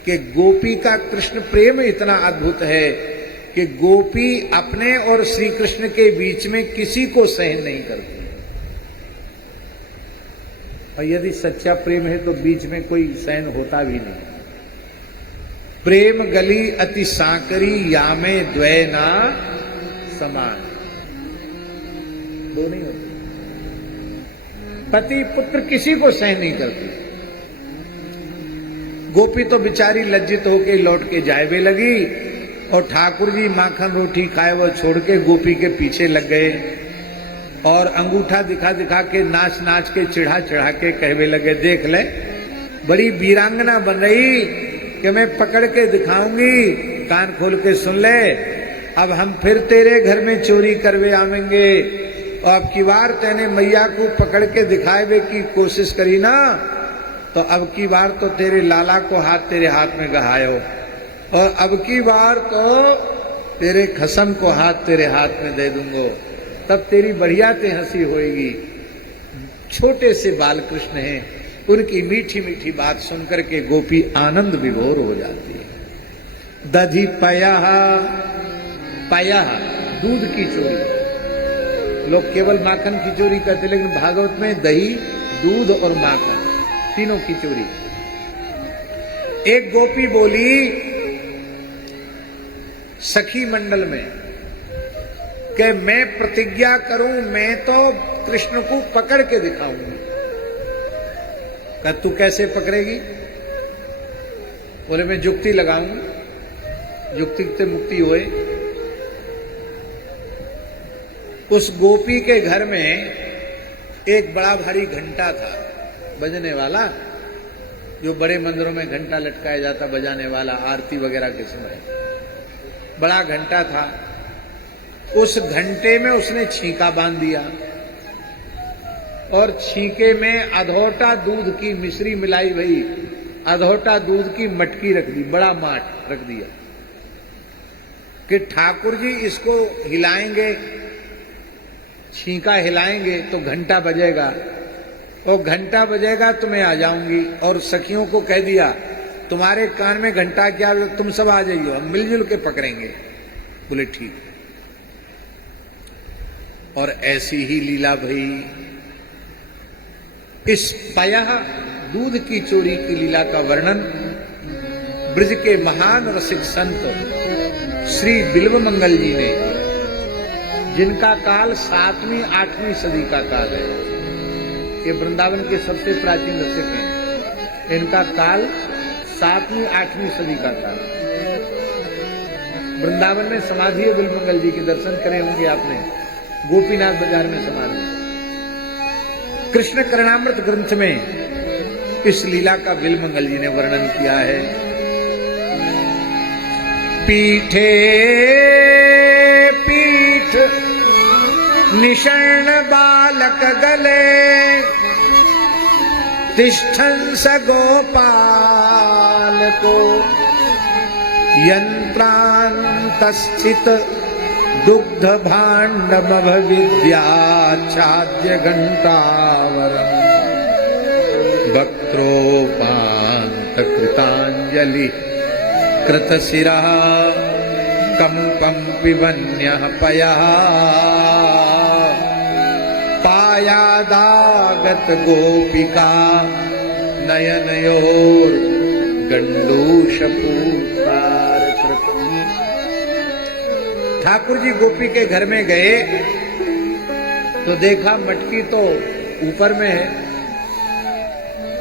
कि गोपी का कृष्ण प्रेम इतना अद्भुत है कि गोपी अपने और श्री कृष्ण के बीच में किसी को सहन नहीं करती। और यदि सच्चा प्रेम है तो बीच में कोई सहन होता भी नहीं। प्रेम गली अति सांकरी, यामे द्वय ना समान, दो नहीं होते। पति पुत्र किसी को सहन नहीं करती। गोपी तो बेचारी लज्जित होके लौट के जायवे लगी और ठाकुर जी माखन रोटी खाए वो छोड़ के गोपी के पीछे लग गए और अंगूठा दिखा दिखा के नाच नाच के चिढ़ा चिढ़ा के कहवे लगे, देख ले बड़ी वीरांगना बन रही कि मैं पकड़ के दिखाऊंगी, कान खोल के सुन ले। अब हम फिर तेरे घर में चोरी करवे आवेंगे और अब की बार तेने मैया को पकड़ के दिखावे की कोशिश करी ना, तो अब की बार तो तेरे लाला को हाथ तेरे हाथ में गहायो और अब की बार तो तेरे खसम को हाथ तेरे हाथ में दे दूंगो, तब तेरी बढ़िया ते हंसी होएगी। छोटे से बाल कृष्ण हैं, उनकी मीठी मीठी बात सुनकर के गोपी आनंद विभोर हो जाती है। दधी पया पया, दूध की चोरी। लोग केवल माखन की चोरी करते, लेकिन भागवत में दही, दूध और माखन तीनों की चोरी। एक गोपी बोली सखी मंडल में कि मैं प्रतिज्ञा करूं, मैं तो कृष्ण को पकड़ के दिखाऊंगी। कहा तू कैसे पकड़ेगी? बोले मैं जुक्ति लगाऊंगी, जुक्ति से मुक्ति होए। उस गोपी के घर में एक बड़ा भारी घंटा था बजने वाला, जो बड़े मंदिरों में घंटा लटकाया जाता बजाने वाला, आरती वगैरह के समय बड़ा घंटा था। उस घंटे में उसने छींका बांध दिया और छींके में अधोटा दूध की मिश्री मिलाई भई, अधोटा दूध की मटकी रख दी, बड़ा माठ रख दिया। कि ठाकुर जी इसको हिलाएंगे, छींका हिलाएंगे तो घंटा बजेगा, और घंटा बजेगा तो मैं आ जाऊंगी। और सखियों को कह दिया तुम्हारे कान में घंटा क्या, तुम सब आ जाइयो, हम मिलजुल के पकड़ेंगे। बोले ठीक। और ऐसी ही लीला भई। इस पयः दूध की चोरी की लीला का वर्णन ब्रज के महान रसिक संत श्री बिल्वमंगल जी ने, जिनका काल 7वीं 8वीं सदी का काल है, ये वृंदावन के सबसे प्राचीन रसिक हैं। इनका काल 7वीं 8वीं सदी का काल। वृंदावन में समाधि है बिल्वमंगल जी के, दर्शन करे होंगे आपने, गोपीनाथ बाजार में समाधि। कृष्ण करणामृत ग्रंथ में इस लीला का बिल्वमंगल जी ने वर्णन किया है। पीठे पीठ निषण्ण बालक गले, तिष्ठन् स गोपाल को, यंत्रान्तस्थित दुग्ध भाण्डमभ विद्याच्छाद्य घंटावरम्, वक्त्रोपान्त कृताञ्जलि कृतशिरः, कंपं पिबन्यः पयः, पायादागत गोपिका नयनयोर गंडूषपूतार। ठाकुर जी गोपी के घर में गए तो देखा मटकी तो ऊपर में है,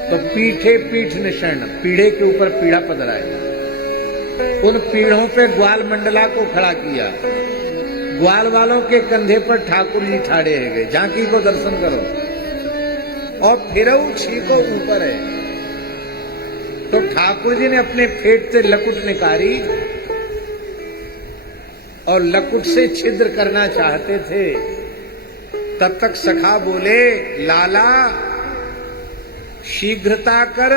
तो पीठे पीठ निषण्ण, पीढ़े के ऊपर पीढ़ा पधरा है। उन पीढ़ों पे ग्वाल मंडला को खड़ा किया, ग्वाल वालों के कंधे पर ठाकुर जी ठाड़े है गए, झांकी को दर्शन करो। और फिरऊ छीको ऊपर है। तो ठाकुर जी ने अपने पेट से लकुट निकाली और लकुट से छिद्र करना चाहते थे। तब तक सखा बोले, लाला शीघ्रता कर,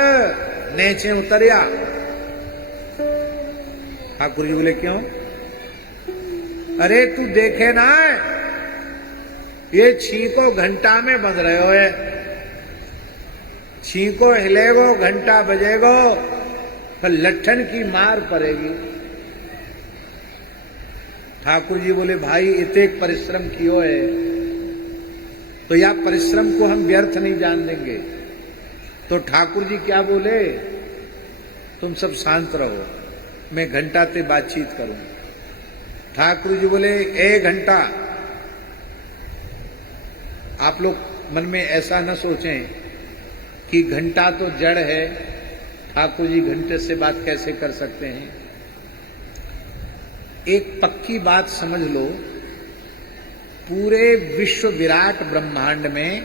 नेचे उतरिया। ठाकुर जी बोले क्यों? अरे तू देखे ना, ये छींको घंटा में बंध रहे हो, छींको हिलेगो, घंटा बजेगो, पर लट्ठन की मार पड़ेगी। ठाकुर जी बोले भाई इतने परिश्रम कियो है, तो या परिश्रम को हम व्यर्थ नहीं जान देंगे। तो ठाकुर जी क्या बोले, तुम सब शांत रहो, मैं घंटा से बातचीत करूं। ठाकुर जी बोले 1 घंटा। आप लोग मन में ऐसा न सोचें कि घंटा तो जड़ है, ठाकुर जी घंटे से बात कैसे कर सकते हैं। एक पक्की बात समझ लो, पूरे विश्व विराट ब्रह्मांड में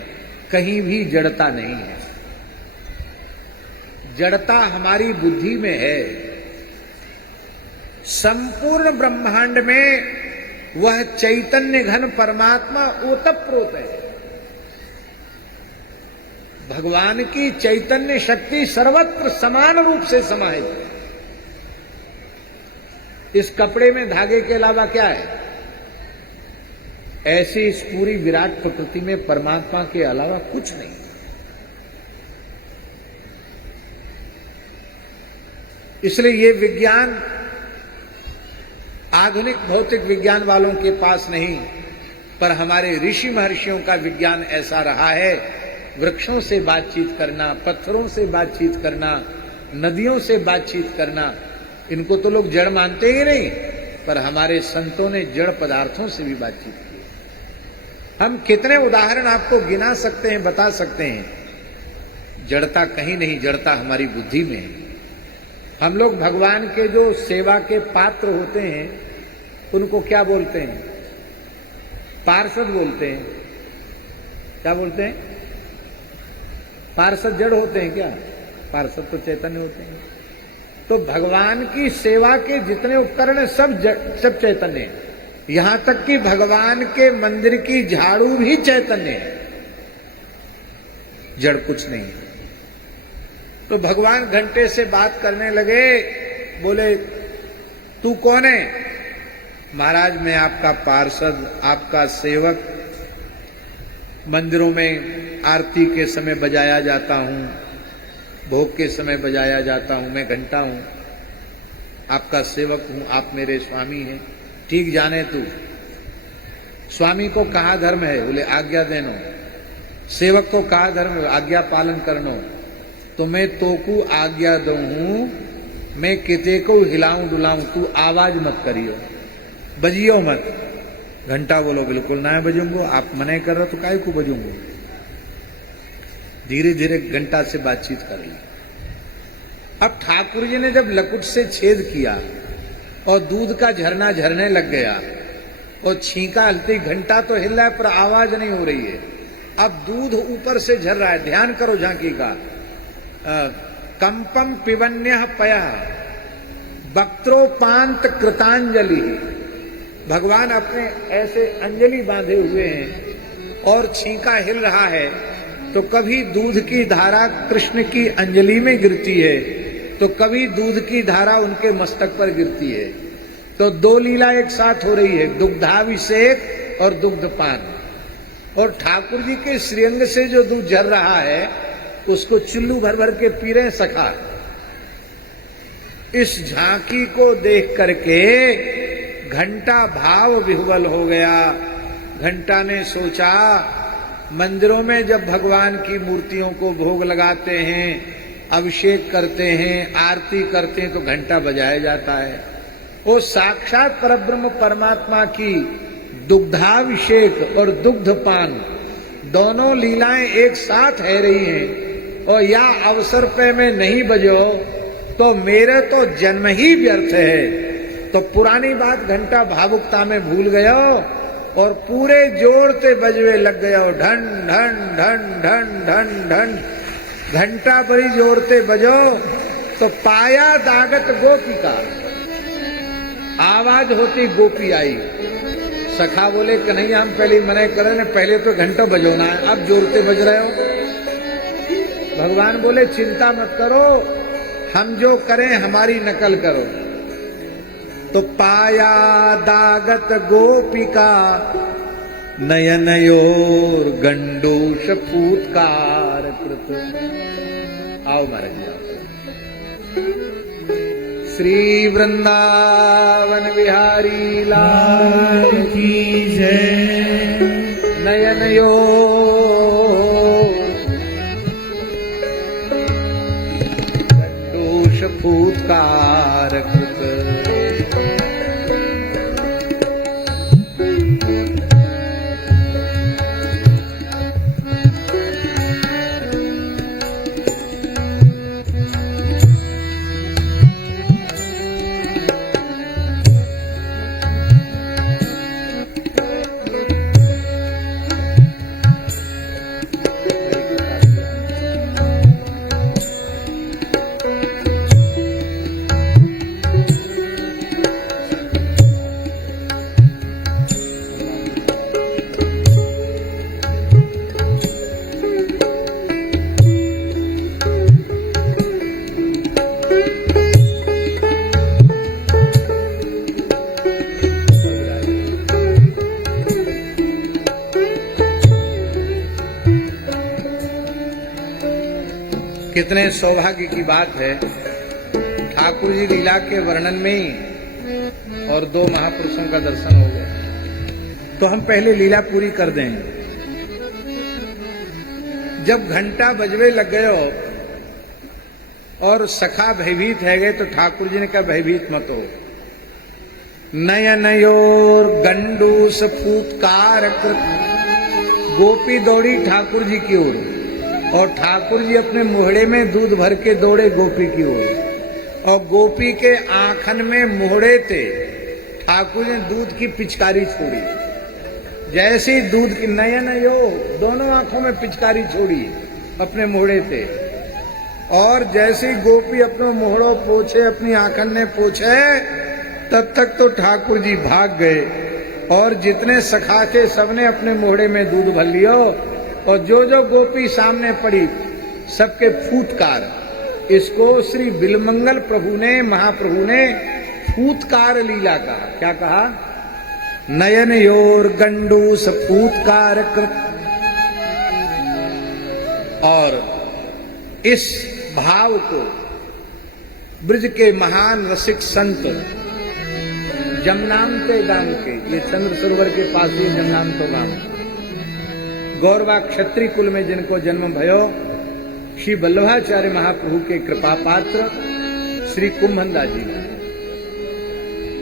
कहीं भी जड़ता नहीं है। जड़ता हमारी बुद्धि में है। संपूर्ण ब्रह्मांड में वह चैतन्य घन परमात्मा ओतप्रोत है। भगवान की चैतन्य शक्ति सर्वत्र समान रूप से समाहित है। इस कपड़े में धागे के अलावा क्या है? ऐसी इस पूरी विराट प्रकृति में परमात्मा के अलावा कुछ नहीं। इसलिए ये विज्ञान आधुनिक भौतिक विज्ञान वालों के पास नहीं, पर हमारे ऋषि महर्षियों का विज्ञान ऐसा रहा है। वृक्षों से बातचीत करना, पत्थरों से बातचीत करना, नदियों से बातचीत करना, इनको तो लोग जड़ मानते ही नहीं, पर हमारे संतों ने जड़ पदार्थों से भी बातचीत की। हम कितने उदाहरण आपको गिना सकते हैं, बता सकते हैं। जड़ता कहीं नहीं, जड़ता हमारी बुद्धि में है। हम लोग भगवान के जो सेवा के पात्र होते हैं उनको क्या बोलते हैं? पार्षद बोलते हैं। क्या बोलते हैं? पार्षद जड़ होते हैं क्या? पार्षद तो चैतन्य होते हैं। तो भगवान की सेवा के जितने उपकरण हैं सब चैतन्य है। यहां तक कि भगवान के मंदिर की झाड़ू भी चैतन्य है, जड़ कुछ नहीं है। तो भगवान घंटे से बात करने लगे, बोले तू कौन है? महाराज मैं आपका पार्षद, आपका सेवक, मंदिरों में आरती के समय बजाया जाता हूँ, भोग के समय बजाया जाता हूँ, मैं घंटा हूँ, आपका सेवक हूँ, आप मेरे स्वामी हैं। ठीक जाने तू, स्वामी को कहा धर्म है? बोले आज्ञा देनो। सेवक को कहा धर्म है? आज्ञा पालन करनो। तो मैं तोकू आज्ञा दू हूँ, मैं किते को हिलाऊं डुलाऊं, तू आवाज मत करियो, बजियो मत। घंटा बोलो बिल्कुल ना बजूंगो, आप मना कर रहे हो तो काय को बजूंगो। धीरे धीरे घंटा से बातचीत कर ली। अब ठाकुर जी ने जब लकुट से छेद किया और दूध का झरना झरने लग गया और छींका हलती, घंटा तो हिल रहा है पर आवाज नहीं हो रही है। अब दूध ऊपर से झर रहा है, ध्यान करो झांकी का। कंपम पिबन्य पया वक्त्रोपांत कृतांजलि। भगवान अपने ऐसे अंजलि बांधे हुए हैं और छींका हिल रहा है, तो कभी दूध की धारा कृष्ण की अंजलि में गिरती है तो कभी दूध की धारा उनके मस्तक पर गिरती है। तो दो लीला एक साथ हो रही है, दुग्धाभिषेक और दुग्धपान। और ठाकुर जी के श्रीअंग से जो दूध झर रहा है उसको चुल्लू भर भर के पी रहे सखा। इस झांकी को देख करके घंटा भाव विह्वल हो गया। घंटा ने सोचा, मंदिरों में जब भगवान की मूर्तियों को भोग लगाते हैं, अभिषेक करते हैं, आरती करते हैं तो घंटा बजाया जाता है। वो साक्षात परब्रह्म परमात्मा की दुग्धाभिषेक और दुग्धपान दोनों लीलाएं एक साथ है रही हैं, और या अवसर पे मैं नहीं बजो तो मेरे तो जन्म ही व्यर्थ है। तो पुरानी बात घंटा भावुकता में भूल गयो और पूरे जोर से बजवे लग गयो, ढन ढन ढन ढन ढन ढन। घंटा बड़ी जोर से बजो तो पाया दागत गोपी का, आवाज होती गोपी आई। सखा बोले कन्हैया हम पहले मना करे न, पहले तो घंटा बजोना है, अब जोर से बज रहे हो। भगवान बोले चिंता मत करो, हम जो करें हमारी नकल करो। तो पाया दागत गोपिका नयनयोर गंडूष फूत्कार कृत। आओ महाराज जी, श्री वृंदावन बिहारी लाल की जय। नयनयोर गंडूष फूत्कार कृत। कितने सौभाग्य की बात है, ठाकुर जी लीला के वर्णन में ही और दो महापुरुषों का दर्शन हो गया। तो हम पहले लीला पूरी कर दें। जब घंटा बजवे लग गए और सखा भयभीत है गए तो ठाकुर जी ने कहा भयभीत मत हो। नयनयोर गंडूस फूत्कार कृत। गोपी दौड़ी ठाकुर जी की ओर और ठाकुर जी अपने मुहड़े में दूध भर के दौड़े गोपी की ओर, और गोपी के आंखन में मुहड़े थे। ठाकुर ने दूध की पिचकारी छोड़ी, जैसी दूध की नयन यो दोनों आंखों में पिचकारी छोड़ी अपने मुहड़े थे, और जैसी गोपी अपने मुहड़ों पोछे, अपनी आंखन ने पोछे, तब तक तो ठाकुर जी भाग गए और जितने सखा थे सबने अपने मुहड़े में दूध भर लियो, और जो जो गोपी सामने पड़ी सबके फूटकार। इसको श्री बिलमंगल प्रभु ने, महाप्रभु ने फूटकार लीला कहा। क्या कहा? नयन योर गंडू सपूतकार कृत। और इस भाव को ब्रज के महान रसिक संत जमनामते गांव के, ये चंद्र सरोवर के पास ही जमनामतो गांव, गौरवा क्षत्रिय कुल में जिनको जन्म भयो, श्री वल्लभाचार्य महाप्रभु के कृपा पात्र श्री कुंभनदास जी।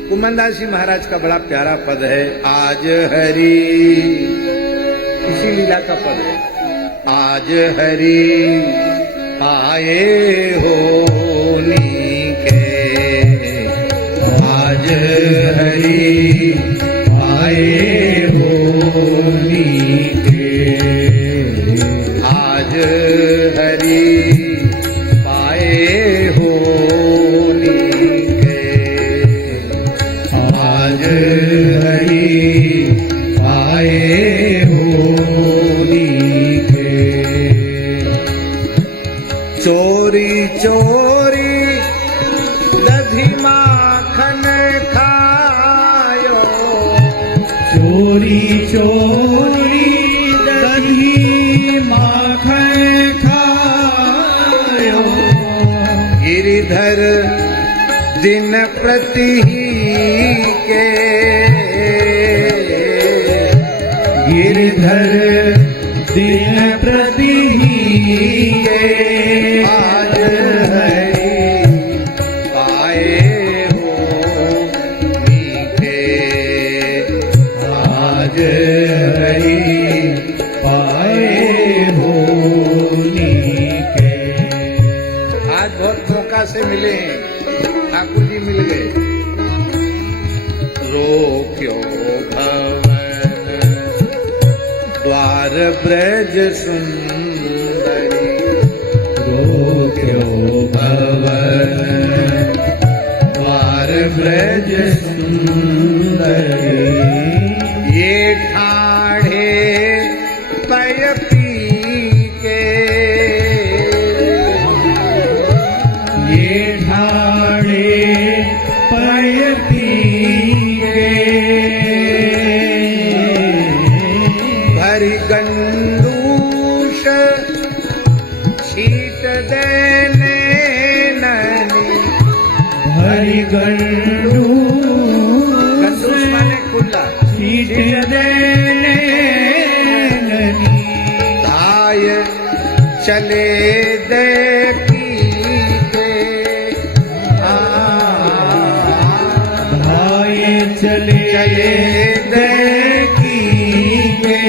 कुंभनदास जी महाराज का बड़ा प्यारा पद है, आज हरि, इसी लीला का पद है। आज हरि आए हो नीके, आज हरि आए हो नीके, आज हरि पाए हो नीके, आज हरि आए हो नीके। चोरी चोरी दधी माखन खायो, चोरी चोरी दधी माखन खायो, गिरिधर दिन प्रति के, गिरिधर दिन प्रति के, आज हरि पाए हो नीके, आज हरि पाए हो नीके। आज बहुत मौका से मिले हैं, ठाकुर जी मिल गए। रोक्यो भवन द्वार ब्रज सुंदरी, रोक्यो भवन द्वार ब्रज सुंदरी, ये ठाढ़े पय पी के, ये ठाढ़े पय पी के, भरी गंडूष छीट देने ननी, भरी गंडूष, गंडूष माने कुल्ला, छीट देने ननी, धाय चले देखी के, धाय चले देखी के,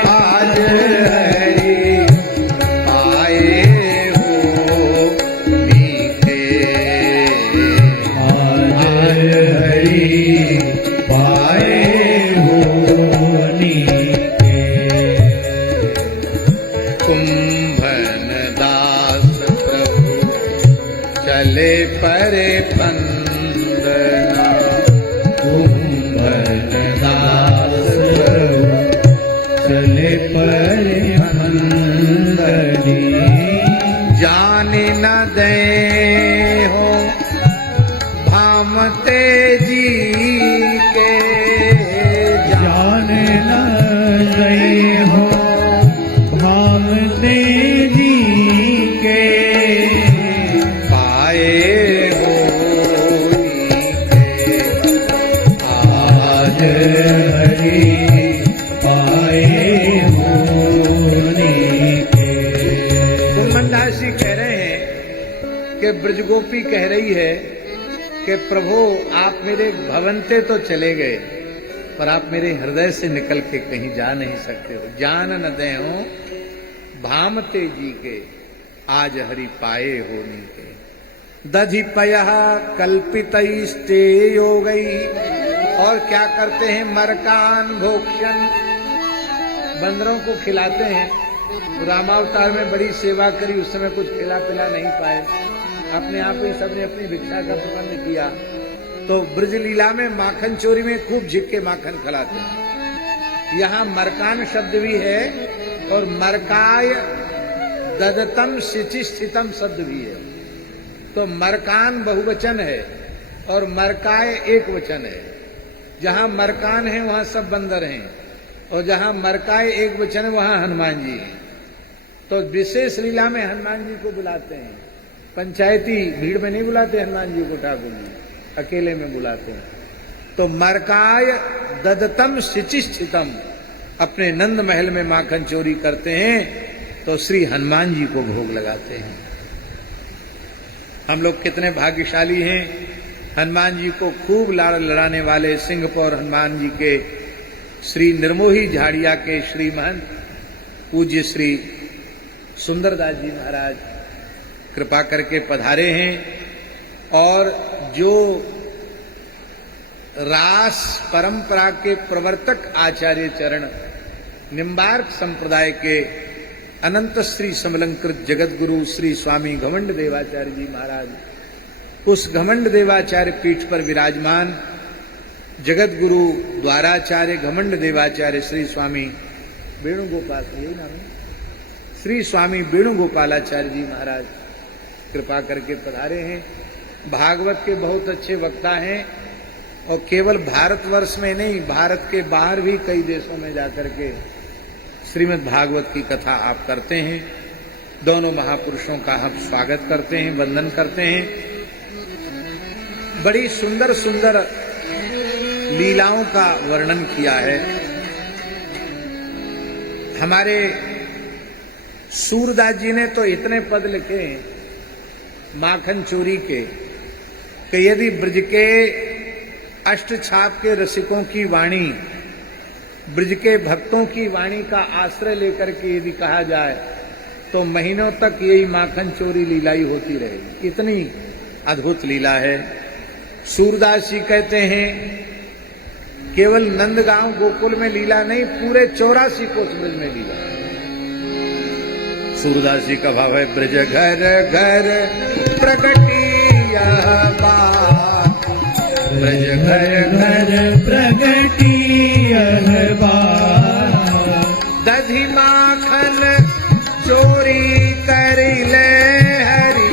आज हरि आए हो नीके, आज हरि पाए हो नीके। कुंभन दास प्रभु चले परे पंदना, कुंभन दास प्रभु चले परे पंदनी, जाने न दे हो भामते जी के, जाने न दे हो भामते जी के, पाए हो नीके, आज हरि पाए हो नीके। कुंभनदास जी कह रहे हैं कि ब्रजगोपी कह रही है कि प्रभु आप मेरे भवनते तो चले गए, पर आप मेरे हृदय से निकल के कहीं जा नहीं सकते हो। जान न दे हो भामते जी के, आज हरि पाए हो नीके। दधि पयः कल्पितैस्ते योगई, और क्या करते हैं, मरकान भोक्ष्यन, बंदरों को खिलाते हैं। रामावतार में बड़ी सेवा करी, उस समय कुछ खिला पिला नहीं पाए, अपने आप ही सबने अपनी भिक्षा का प्रबंध किया। तो ब्रज लीला में माखन चोरी में खूब झिक्के माखन खिलाते हैं। यहाँ मरकान शब्द भी है और मरकाय ददतम शिचि स्थितम शब्द भी है। तो मरकान बहुवचन है और मरकाय एक वचन है। जहां मरकान है वहां सब बंदर हैं, और जहां मरकाए एक वचन है वहां हनुमान जी हैं। तो विशेष लीला में हनुमान जी को बुलाते हैं, पंचायती भीड़ में नहीं बुलाते हनुमान जी को ठाकुर जी, अकेले में बुलाते हैं। तो मरकाय ददतम शिचिष्ठितम, अपने नंद महल में माखन चोरी करते हैं तो श्री हनुमान जी को भोग लगाते हैं। हम लोग कितने भाग्यशाली हैं, हनुमान जी को खूब लाड़ लड़ाने वाले सिंहपौर हनुमान जी के श्री निर्मोही झाड़िया के श्री महंत पूज्य श्री सुंदरदास जी महाराज कृपा करके पधारे हैं। और जो रास परंपरा के प्रवर्तक आचार्य चरण निम्बार्क संप्रदाय के अनंत श्री समलंकृत जगत गुरु श्री स्वामी घमंड देवाचार्य जी महाराज, उस घमंड देवाचार्य पीठ पर विराजमान जगत गुरु द्वाराचार्य घमंड देवाचार्य श्री स्वामी वेणुगोपाल, यही नाम है, श्री स्वामी वेणुगोपालाचार्य जी महाराज कृपा करके पधारे हैं। भागवत के बहुत अच्छे वक्ता हैं, और केवल भारतवर्ष में नहीं, भारत के बाहर भी कई देशों में जाकर के श्रीमद् भागवत की कथा आप करते हैं। दोनों महापुरुषों का हम स्वागत करते हैं, वंदन करते हैं। बड़ी सुंदर सुंदर लीलाओं का वर्णन किया है। हमारे सूरदास जी ने तो इतने पद लिखे माखन चोरी के कि यदि ब्रज के अष्ट छाप के रसिकों की वाणी, ब्रज के भक्तों की वाणी का आश्रय लेकर के यदि कहा जाए तो महीनों तक यही माखन चोरी लीला ही होती रहेगी, इतनी अद्भुत लीला है। सूरदास जी कहते हैं केवल नंदगांव गोकुल में लीला नहीं, पूरे 84 कोस ब्रज में लीला। सूरदास जी का भाव है, ब्रज घर घर प्रगटी यह बात, ब्रज घर घर प्रगटी यह बात, दधि माखन चोरी कर ले हरि,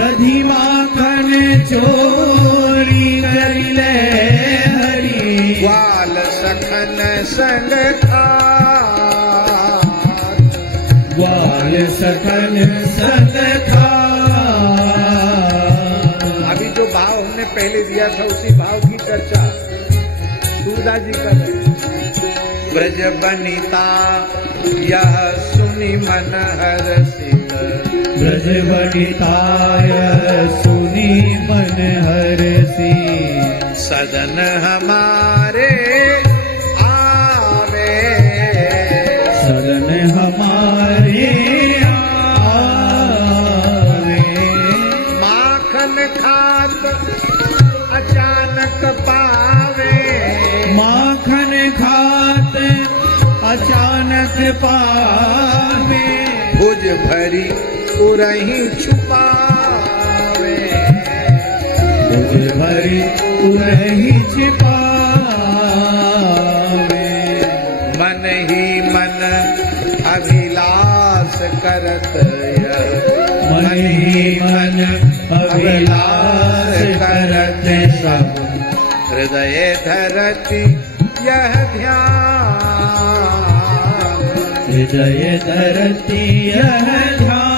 दधि माखन चोरी कर ले हरि, ग्वाल सखन संग खात, ग्वाल सखन संग खात। अभी जो भाव हमने पहले दिया था उसी भाव की चर्चा सूरदास जी कर रहे हैं। ब्रज बनिता यह सुनि मन हरसित, ब्रज बनिता यह सुनि मन हरसित, सदन हमारे आवे, सदन हमारे आवे, माखन खात अचानक पावे, माखन खात अचानक पावे, भुज भरी उरही छुपावे, भुज भरी उरही छुपावे, मन ही मन अभिलाष करत यह, मन ही मन अभिलाष करत सब, हृदय धरती यह ध्यान, हृदय धरती यह ध्यान,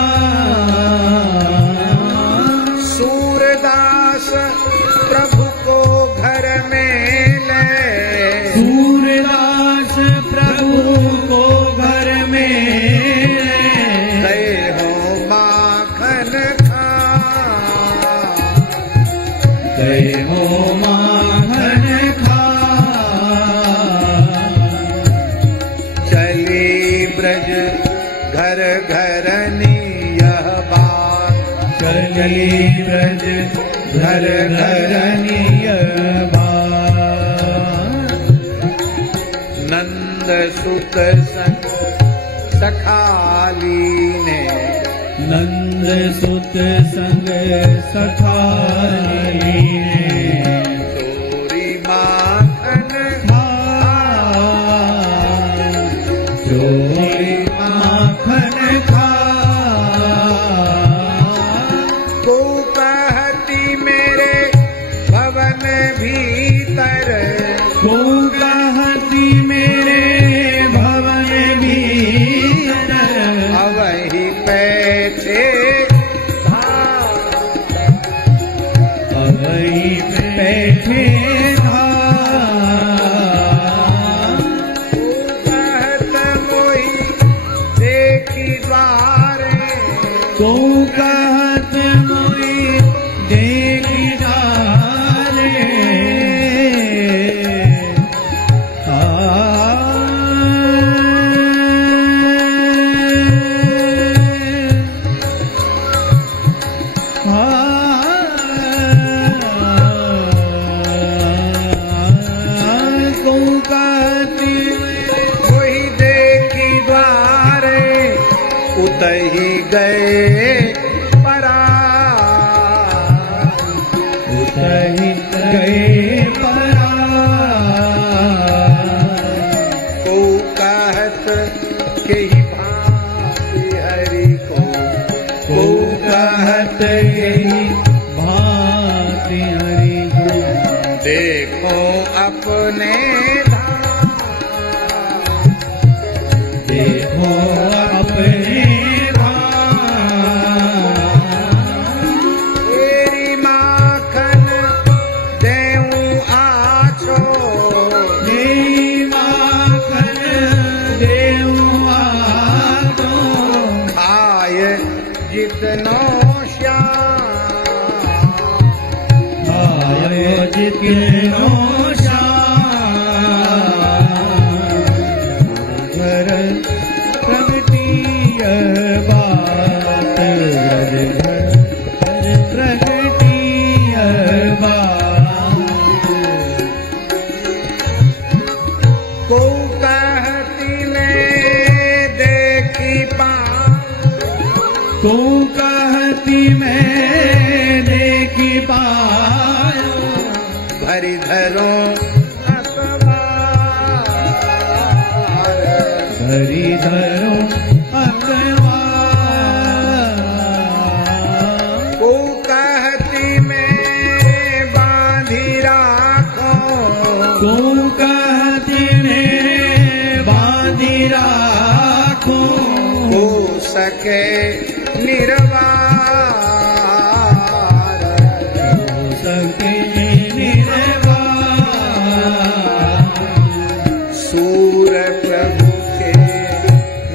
सूरदास प्रभु को घर में ले, सूरदास प्रभु को घर में गए हो माखन खा, गए हो माखन खा, चली ब्रज घर घरनी यह बात, चली ब्रज घर घरनी यह बात, नंद सुत संग सखाली ने, नंद सुत संग सखाली ने, चोरी माखन खा, चोरी माखन खा, को कहती मेरे भवन भीतर, को कहती मेरे भवन भीतर, अवहि बैठे अवहि बैठे था, कहत मोहि देखी द्वारे, को कहत मोहि देखी डारे, को कहती मोहि देखी द्वारे, उतहि गए परा, उतहि गए परा, को कहत के ही भांति हरि को कहत यही भांति हरि को, देखो अपने धाम, देखो अपने धाम, तेरी माखन देऊं आछो, मेरी माखन देऊं आतो, खाय जितनो श्याम, आयो जितनो घर प्रगटीय बात, प्रगटीय बात, को कहती मैं देखी पाऊं, को कहती मैं देखी पायो, भरी धरो अखबार, हरि धरो अखबार, को कहती मैं बांधी राखो, को कहती ने बांधी राखो, हो सके निर्वार, हो सके निर्वाण, सूर प्रभु के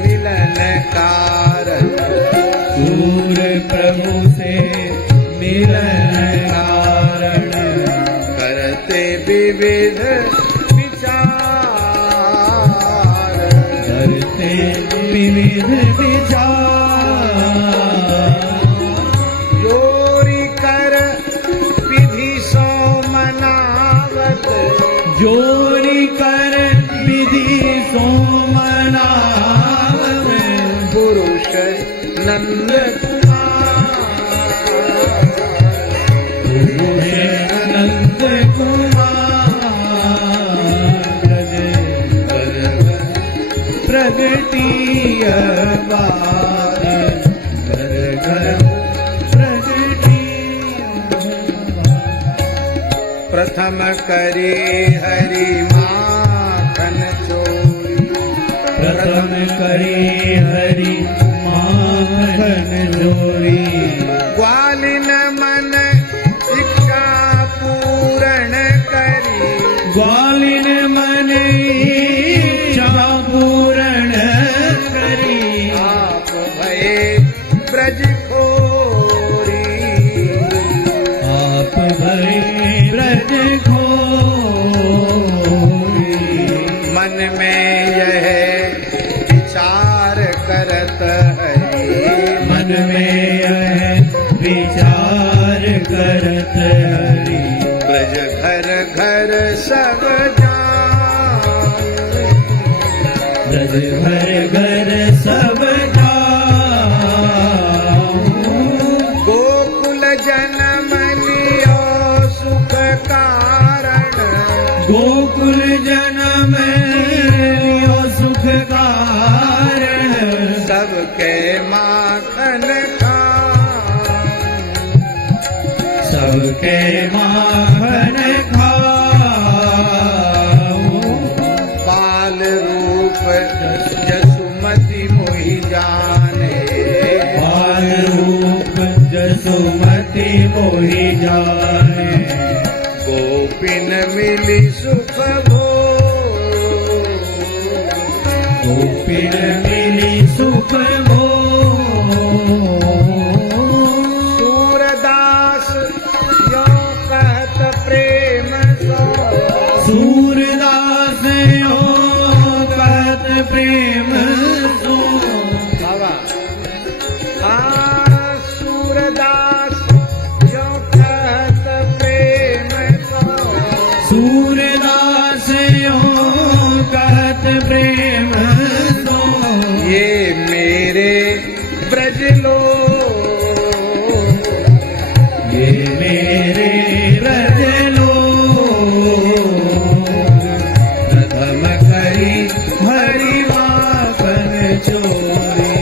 मिलन कारण, सूर प्रभु से मिलन कारण, करते विविध विचार, करते विविध विचार, जोरी कर विधि सो मनावत, जोरी कर विधि सोमनाथ, पुरुष नंद नंद कुमार, प्रगटीय बात, प्रगटीय प्रथम करे हरि माखन चोरी, प्रथम करी हरि माखन चोरी, ग्वालिन मन शिक्षा पूर्ण करी, ग्वालिन मन इच्छा पूर्ण करी, आप भये ब्रज खोरी, आप भय ब्रज खोरी, मन में यह विचार करत हरि, मन में यह विचार करत हरि, ब्रज घर घर सब जान, ब्रज घर घर सब जाऊं, गोकुल जन्म लियो सुख कारण, गोकुल जन्म लियो सुख कारण, सबके माखन खान, सबके माखन खान, मोहि जाने। गोपिन मिली सुख भो, गोपिन मिली सुख भो। सूरदास यो कहत प्रेम सो, सूरदास यो कहत प्रेम सो। बाबा सूरदास यो कहत प्रेम सो, सूरदास यो कहत प्रेम सो। ये मेरे ब्रज लो, ये मेरे ब्रज लो। प्रथम करी हरि माखन चोरी,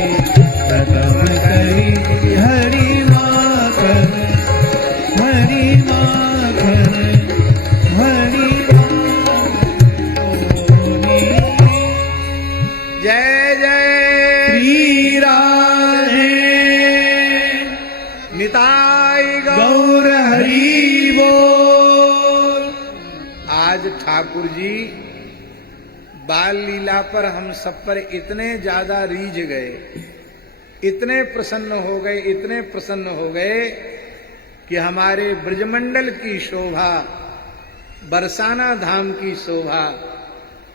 प्रथम करी हरि माखन, हरि माखन, हरि माखन। जय जय श्री राधे निताई गौ। गौर हरि बोल। आज ठाकुर जी बाल लीला पर हम सब पर इतने ज्यादा रीझ गए, इतने प्रसन्न हो गए, इतने प्रसन्न हो गए कि हमारे ब्रजमंडल की शोभा, बरसाना धाम की शोभा,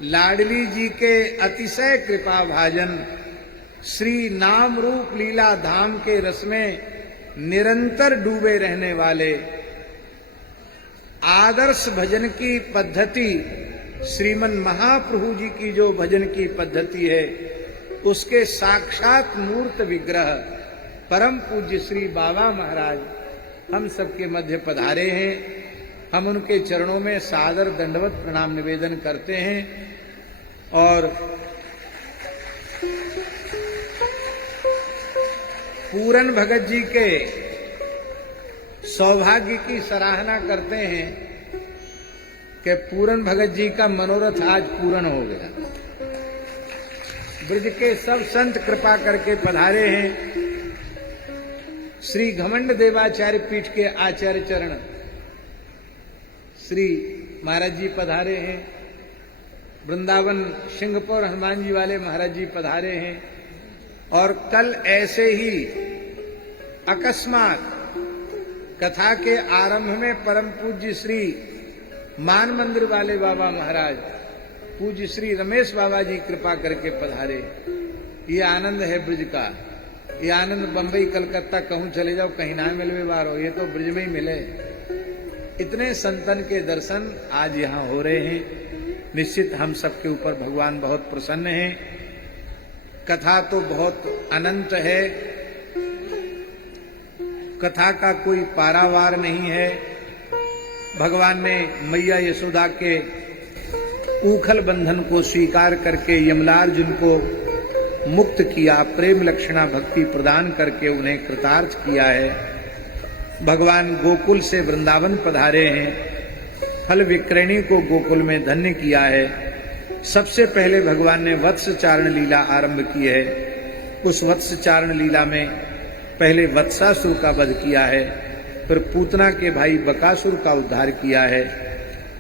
लाडली जी के अतिशय कृपा भाजन श्री नाम रूप लीला धाम के रस में निरंतर डूबे रहने वाले, आदर्श भजन की पद्धति, श्रीमन महाप्रभु जी की जो भजन की पद्धति है, उसके साक्षात मूर्त विग्रह परम पूज्य श्री बाबा महाराज हम सबके मध्य पधारे हैं। हम उनके चरणों में सादर दंडवत प्रणाम निवेदन करते हैं और पूरन भगत जी के सौभाग्य की सराहना करते हैं कि पूरन भगत जी का मनोरथ आज पूर्ण हो गया। ब्रज के सब संत कृपा करके पधारे हैं। श्री घमंड देवाचार्य पीठ के आचार्य चरण श्री महाराज जी पधारे हैं। वृंदावन सिंहपुर हनुमान जी वाले महाराज जी पधारे हैं। और कल ऐसे ही अकस्मात कथा के आरंभ में परम पूज्य श्री मान मंदिर वाले बाबा महाराज पूज्य श्री रमेश बाबा जी कृपा करके पधारे। ये आनंद है ब्रज का, ये आनंद बंबई कलकत्ता कहूं चले जाओ कहीं ना मिलवे बारो, ये तो ब्रज में ही मिले। इतने संतन के दर्शन आज यहाँ हो रहे हैं। निश्चित हम सबके ऊपर भगवान बहुत प्रसन्न हैं। कथा तो बहुत अनंत है, कथा का कोई पारावार नहीं है। भगवान ने मैया यशोदा के ऊखल बंधन को स्वीकार करके यमलार्जुन को मुक्त किया, प्रेम लक्षणा भक्ति प्रदान करके उन्हें कृतार्थ किया है। भगवान गोकुल से वृंदावन पधारे हैं, फल विक्रयणी को गोकुल में धन्य किया है। सबसे पहले भगवान ने वत्स चारण लीला आरंभ की है। उस वत्स चारण लीला में पहले वत्सासुर का वध किया है, फिर पूतना के भाई बकासुर का उद्धार किया है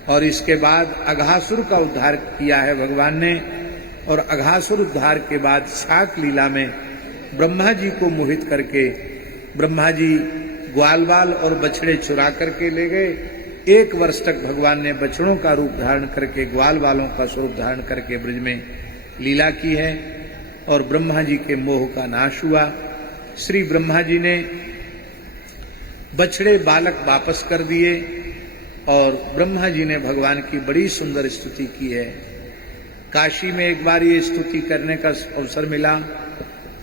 और इसके बाद अघासुर का उद्धार किया है भगवान ने। और अघासुर उद्धार के बाद शाक लीला में ब्रह्मा जी को मोहित करके ब्रह्मा जी ग्वाल बाल और बछड़े चुरा करके ले गए। 1 वर्ष तक भगवान ने बछड़ों का रूप धारण करके ग्वाल बालों का स्वरूप धारण करके ब्रज में लीला की है और ब्रह्मा जी के मोह का नाश हुआ। श्री ब्रह्मा जी ने बछड़े बालक वापस कर दिए और ब्रह्मा जी ने भगवान की बड़ी सुंदर स्तुति की है। काशी में एक बार ये स्तुति करने का अवसर मिला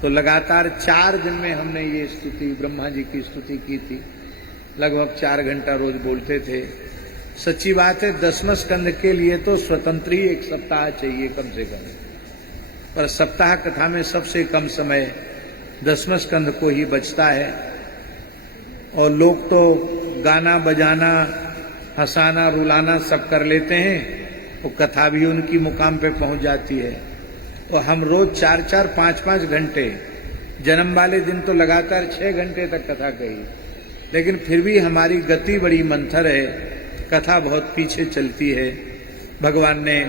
तो लगातार 4 दिन में हमने ये स्तुति ब्रह्मा जी की स्तुति की थी। लगभग 4 घंटा रोज बोलते थे। सच्ची बात है, 10वें स्कंद के लिए तो स्वतंत्र ही 1 सप्ताह चाहिए कम से कम, पर सप्ताह कथा में सबसे कम समय 10वें स्कंद को ही बचता है। और लोग तो गाना बजाना हंसाना रुलाना सब कर लेते हैं, तो कथा भी उनकी मुकाम पे पहुंच जाती है। और हम रोज 4-4, 5-5 घंटे, जन्म वाले दिन तो लगातार 6 घंटे तक कथा कही। लेकिन फिर भी हमारी गति बड़ी मंथर है, कथा बहुत पीछे चलती है। भगवान ने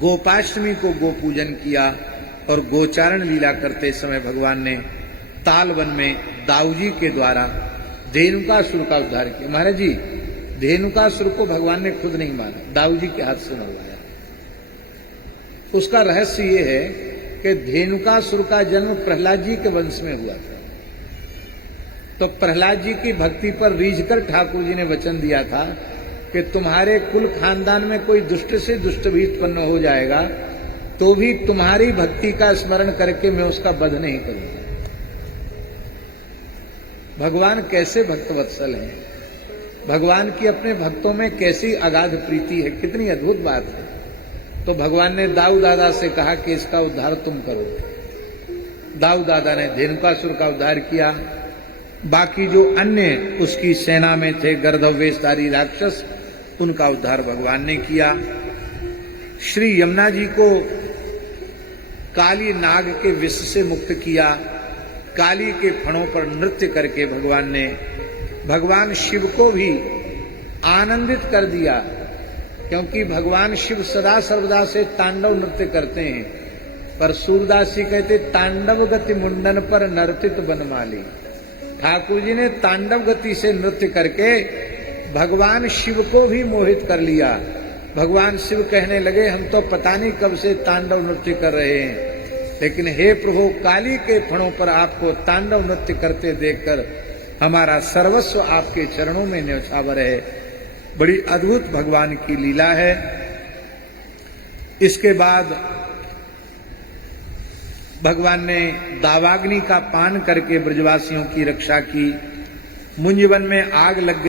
गोपाष्टमी को गो पूजन किया और गोचारण लीला करते समय भगवान ने तालवन में दाऊजी के द्वारा धेनुकासुर का उद्धार किया। महाराज जी, धेनुकासुर को भगवान ने खुद नहीं मारा, दाऊजी के हाथ से मरवाया। उसका रहस्य ये है कि धेनुकासुर का जन्म प्रहलाद जी के वंश में हुआ था। तो प्रहलाद जी की भक्ति पर रीझकर ठाकुर जी ने वचन दिया था कि तुम्हारे कुल खानदान में कोई दुष्ट से दुष्ट भी उत्पन्न हो जाएगा तो भी तुम्हारी भक्ति का स्मरण करके मैं उसका वध नहीं करूंगा। भगवान कैसे भक्तवत्सल हैं, भगवान की अपने भक्तों में कैसी अगाध प्रीति है, कितनी अद्भुत बात है। तो भगवान ने दाऊ दादा से कहा कि इसका उद्धार तुम करो। दाऊ दादा ने धेनुकासुर का उद्धार किया। बाकी जो अन्य उसकी सेना में थे गर्दभ वेशधारी राक्षस, उनका उद्धार भगवान ने किया। श्री यमुना जी को काली नाग के विष से मुक्त किया। काली के फणों पर नृत्य करके भगवान शिव को भी आनंदित कर दिया, क्योंकि भगवान शिव सदा सर्वदा से तांडव नृत्य करते हैं। पर सूरदास जी कहते तांडव गति मुंडन पर नर्तित बनमाली। ठाकुर जी ने तांडव गति से नृत्य करके भगवान शिव को भी मोहित कर लिया। भगवान शिव कहने लगे हम तो पता नहीं कब से तांडव नृत्य कर रहे हैं, लेकिन हे प्रभु, काली के फणों पर आपको तांडव नृत्य करते देखकर हमारा सर्वस्व आपके चरणों में न्यौछावर है। बड़ी अद्भुत भगवान की लीला है। इसके बाद भगवान ने दावाग्नि का पान करके ब्रजवासियों की रक्षा की। मुंजवन में आग लग गई।